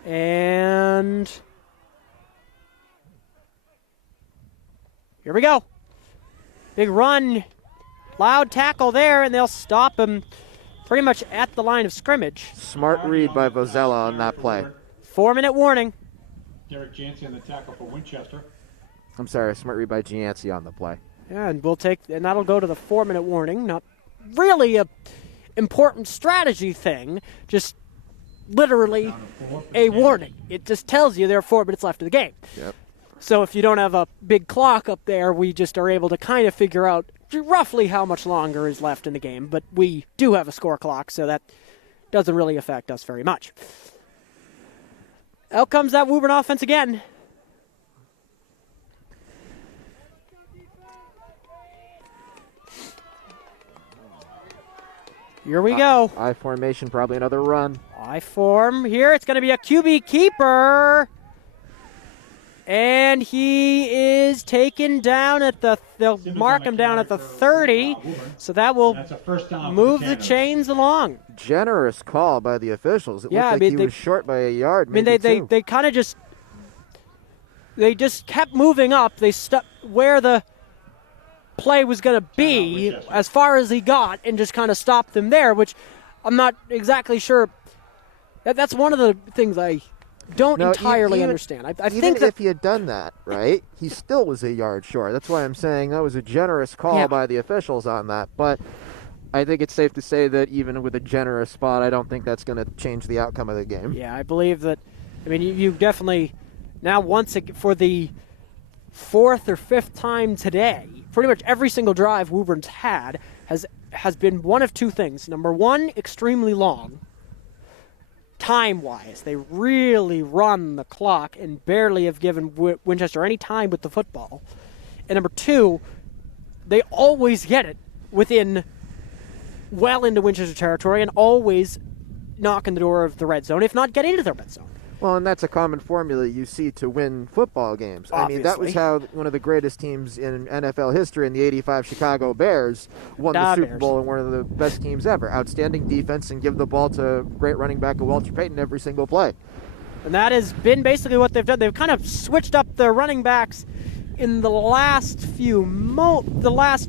and here we go. Big run, loud tackle there, and they'll stop him. Pretty much at the line of scrimmage. Smart read by Vozella on that play. 4-minute warning. Derek Jancy on the tackle for Winchester. I'm sorry, smart read by Gianci on the play. Yeah, and that'll go to the 4-minute warning. Not really a important strategy thing, just literally Down to 4 for a the warning. It just tells you there are 4 minutes left of the game. Yep. So if you don't have a big clock up there, we just are able to kind of figure out roughly how much longer is left in the game. But we do have a score clock, so that doesn't really affect us very much. Out comes that Woburn offense again. Here we go. I formation, probably another run. I form here. It's going to be a QB keeper. And he is taken down at they'll mark him down at the 30. So that will That's a first down move for the Tanners. chains along. Generous call by the officials. It Yeah, looked I like mean, he was short by a yard. I mean, maybe they two. kind of they just kept moving up. They stuck where the play was going to be Winchester. as far as he got and just kind of stopped them there, which I'm not exactly sure. That's one of the things I don't No, entirely even- understand. I Even think that if he had done that, right, he still was a yard short. That's why I'm saying that was a generous call Yeah. by the officials on that. But I think it's safe to say that even with a generous spot, I don't think that's going to change the outcome of the game. Yeah, I believe that. I mean, you definitely now for the fourth or fifth time today, pretty much every single drive Woburn's had has been one of two things. Number one, extremely long, time-wise. They really run the clock and barely have given Winchester any time with the football. And number two, they always get it within well into Winchester territory and always knock on the door of the red zone, if not get into the red zone. Well, and that's a common formula you see to win football games. I mean, that was Obviously. how one of the greatest teams in NFL history in the 85 Chicago Bears won the Super Bears. Bowl and one of the best teams ever. Outstanding defense and give the ball to great running back Walter Payton every single play. And that has been basically what they've done. They've kind of switched up their running backs in the last the last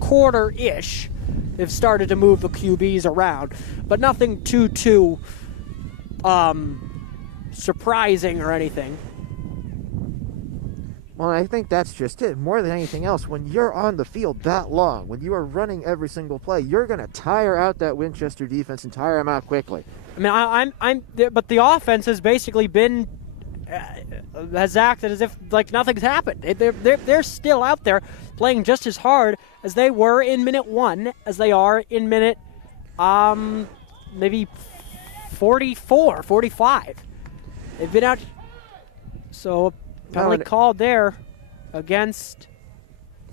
quarter-ish. They've started to move the QBs around, but nothing too surprising or anything. Well, I think that's just it. More than anything else, when you're on the field that long, when you are running every single play, you're going to tire out that Winchester defense and tire them out quickly. I mean, but the offense has basically been has acted as if like nothing's happened. They're still out there playing just as hard as they were in minute 1 as they are in minute maybe 44, 45. They've been out. So penalty and- called there against.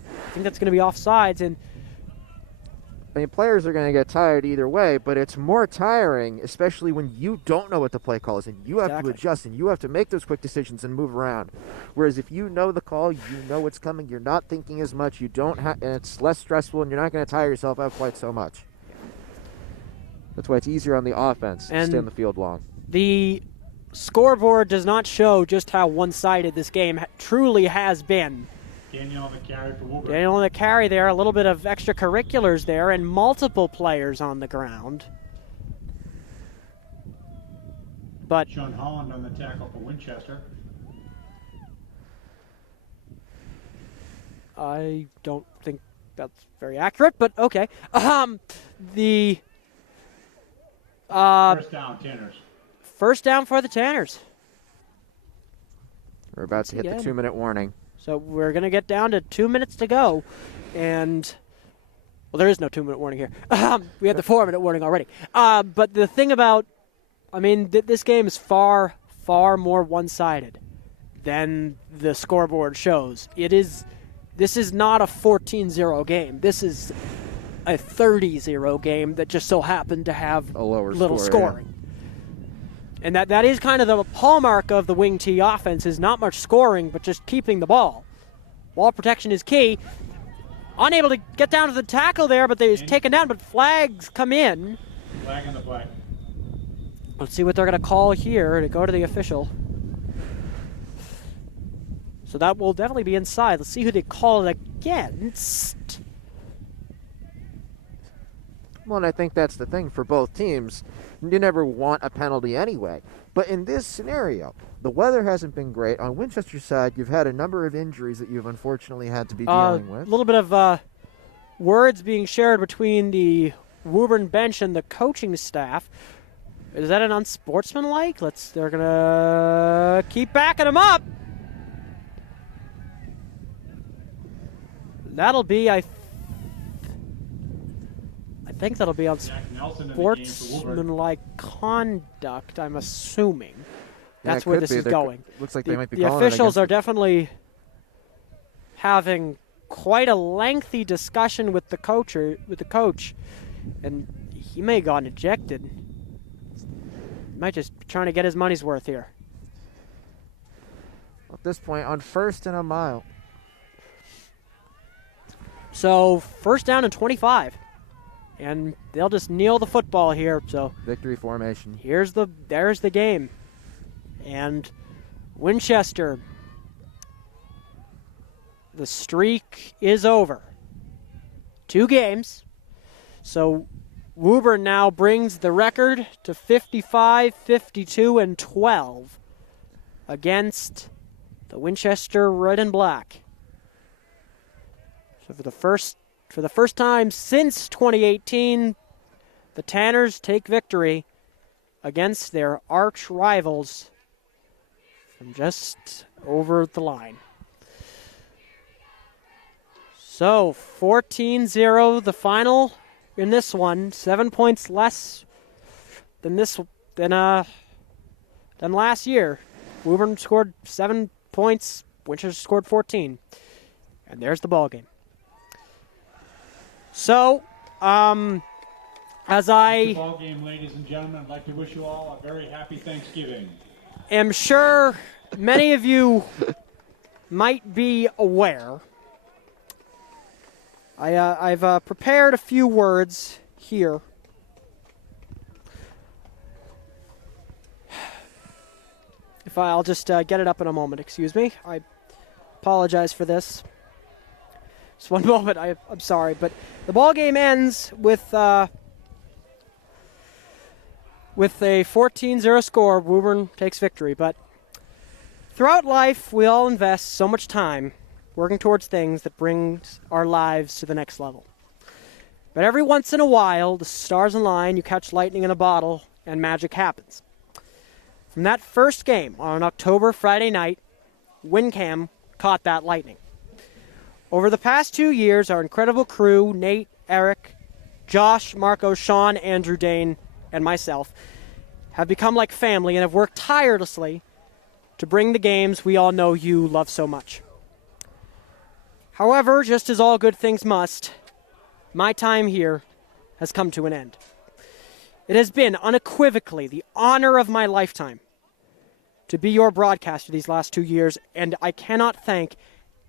I think that's going to be offsides and. I mean, players are going to get tired either way, but it's more tiring, especially when you don't know what the play call is, and you have Exactly. to adjust, and you have to make those quick decisions and move around. Whereas if you know the call, you know what's coming, you're not thinking as much, and it's less stressful, and you're not going to tire yourself out quite so much. That's why it's easier on the offense to And- stay on the field long. The scoreboard does not show just how one-sided this game truly has been. Daniel on the carry for Woburn. Daniel on the carry there, a little bit of extracurriculars there, and multiple players on the ground. But Sean Holland on the tackle for Winchester. I don't think that's very accurate, but okay. The First down, Tanners. first down for the Tanners. We're about to hit the again. 2-minute warning. So we're going to get down to 2 minutes to go. And, well, there is no 2-minute warning here. We had the 4-minute warning already. But the thing about, I mean, this game is far, far more one-sided than the scoreboard shows. This is not a 14-0 game. This is a 30-0 game that just so happened to have A lower little score, yeah. scoring. And that is kind of the hallmark of the wing T offense is not much scoring, but just keeping the ball. Ball protection is key. Unable to get down to the tackle there, but they was taken down, but flags come in. Flag in the play. Let's see what they're going to call here to go to the official. So that will definitely be inside. Let's see who they call it against. Well, and I think that's the thing for both teams. You never want a penalty anyway. But in this scenario, the weather hasn't been great. On Winchester's side, you've had a number of injuries that you've unfortunately had to be dealing A with. little bit of words being shared between the Woburn bench and the coaching staff. Is that an unsportsmanlike? They're going to keep backing them up. That'll be, I think that'll be Jack Nelson in the game for Woburn. unsportsmanlike conduct, I'm assuming. Yeah, That's it where could this be. is They're- going. Looks like they might be The calling it officials against are the- definitely having quite a lengthy discussion with the coach, and he may have gotten ejected. might just be trying to get his money's worth here. At this point, on 1st and a mile. So 1st down and 25. And they'll just kneel the football here. So Victory formation. there's the game. And Winchester, the streak is over. 2 games. So Woburn now brings the record to 55, 52, and 12 against the Winchester Red and Black. So for the first time since 2018, the Tanners take victory against their arch rivals from just over the line. So 14-0 the final in this one, 7 points less than last year. Woburn scored 7 points, Winchester scored 14. And there's the ball game. So, as The ball game, ladies and gentlemen, I'd like to wish you all a very happy Thanksgiving. am sure many of you might be aware, I've prepared a few words here. If I'll just get it up in a moment, excuse me. I apologize for this. Just one moment, I'm sorry, but the ball game ends with a 14-0 score. Woburn takes victory, but throughout life, we all invest so much time working towards things that brings our lives to the next level. But every once in a while, the stars align, you catch lightning in a bottle, and magic happens. From that first game on October Friday night, WinCam caught that lightning. Over the past 2 years, our incredible crew, Nate, Eric, Josh, Marco, Sean, Andrew, Dane, and myself, have become like family and have worked tirelessly to bring the games we all know you love so much. However, just as all good things must, my time here has come to an end. It has been unequivocally the honor of my lifetime to be your broadcaster these last 2 years, and I cannot thank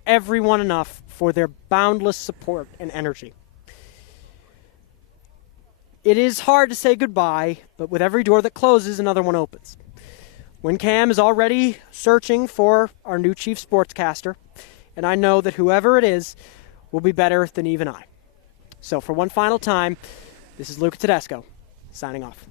everyone enough for their boundless support and energy. It is hard to say goodbye, but with every door that closes, another one opens. WinCam is already searching for our new chief sportscaster, and I know that whoever it is will be better than even I. So for one final time, this is Luca Tedesco, signing off.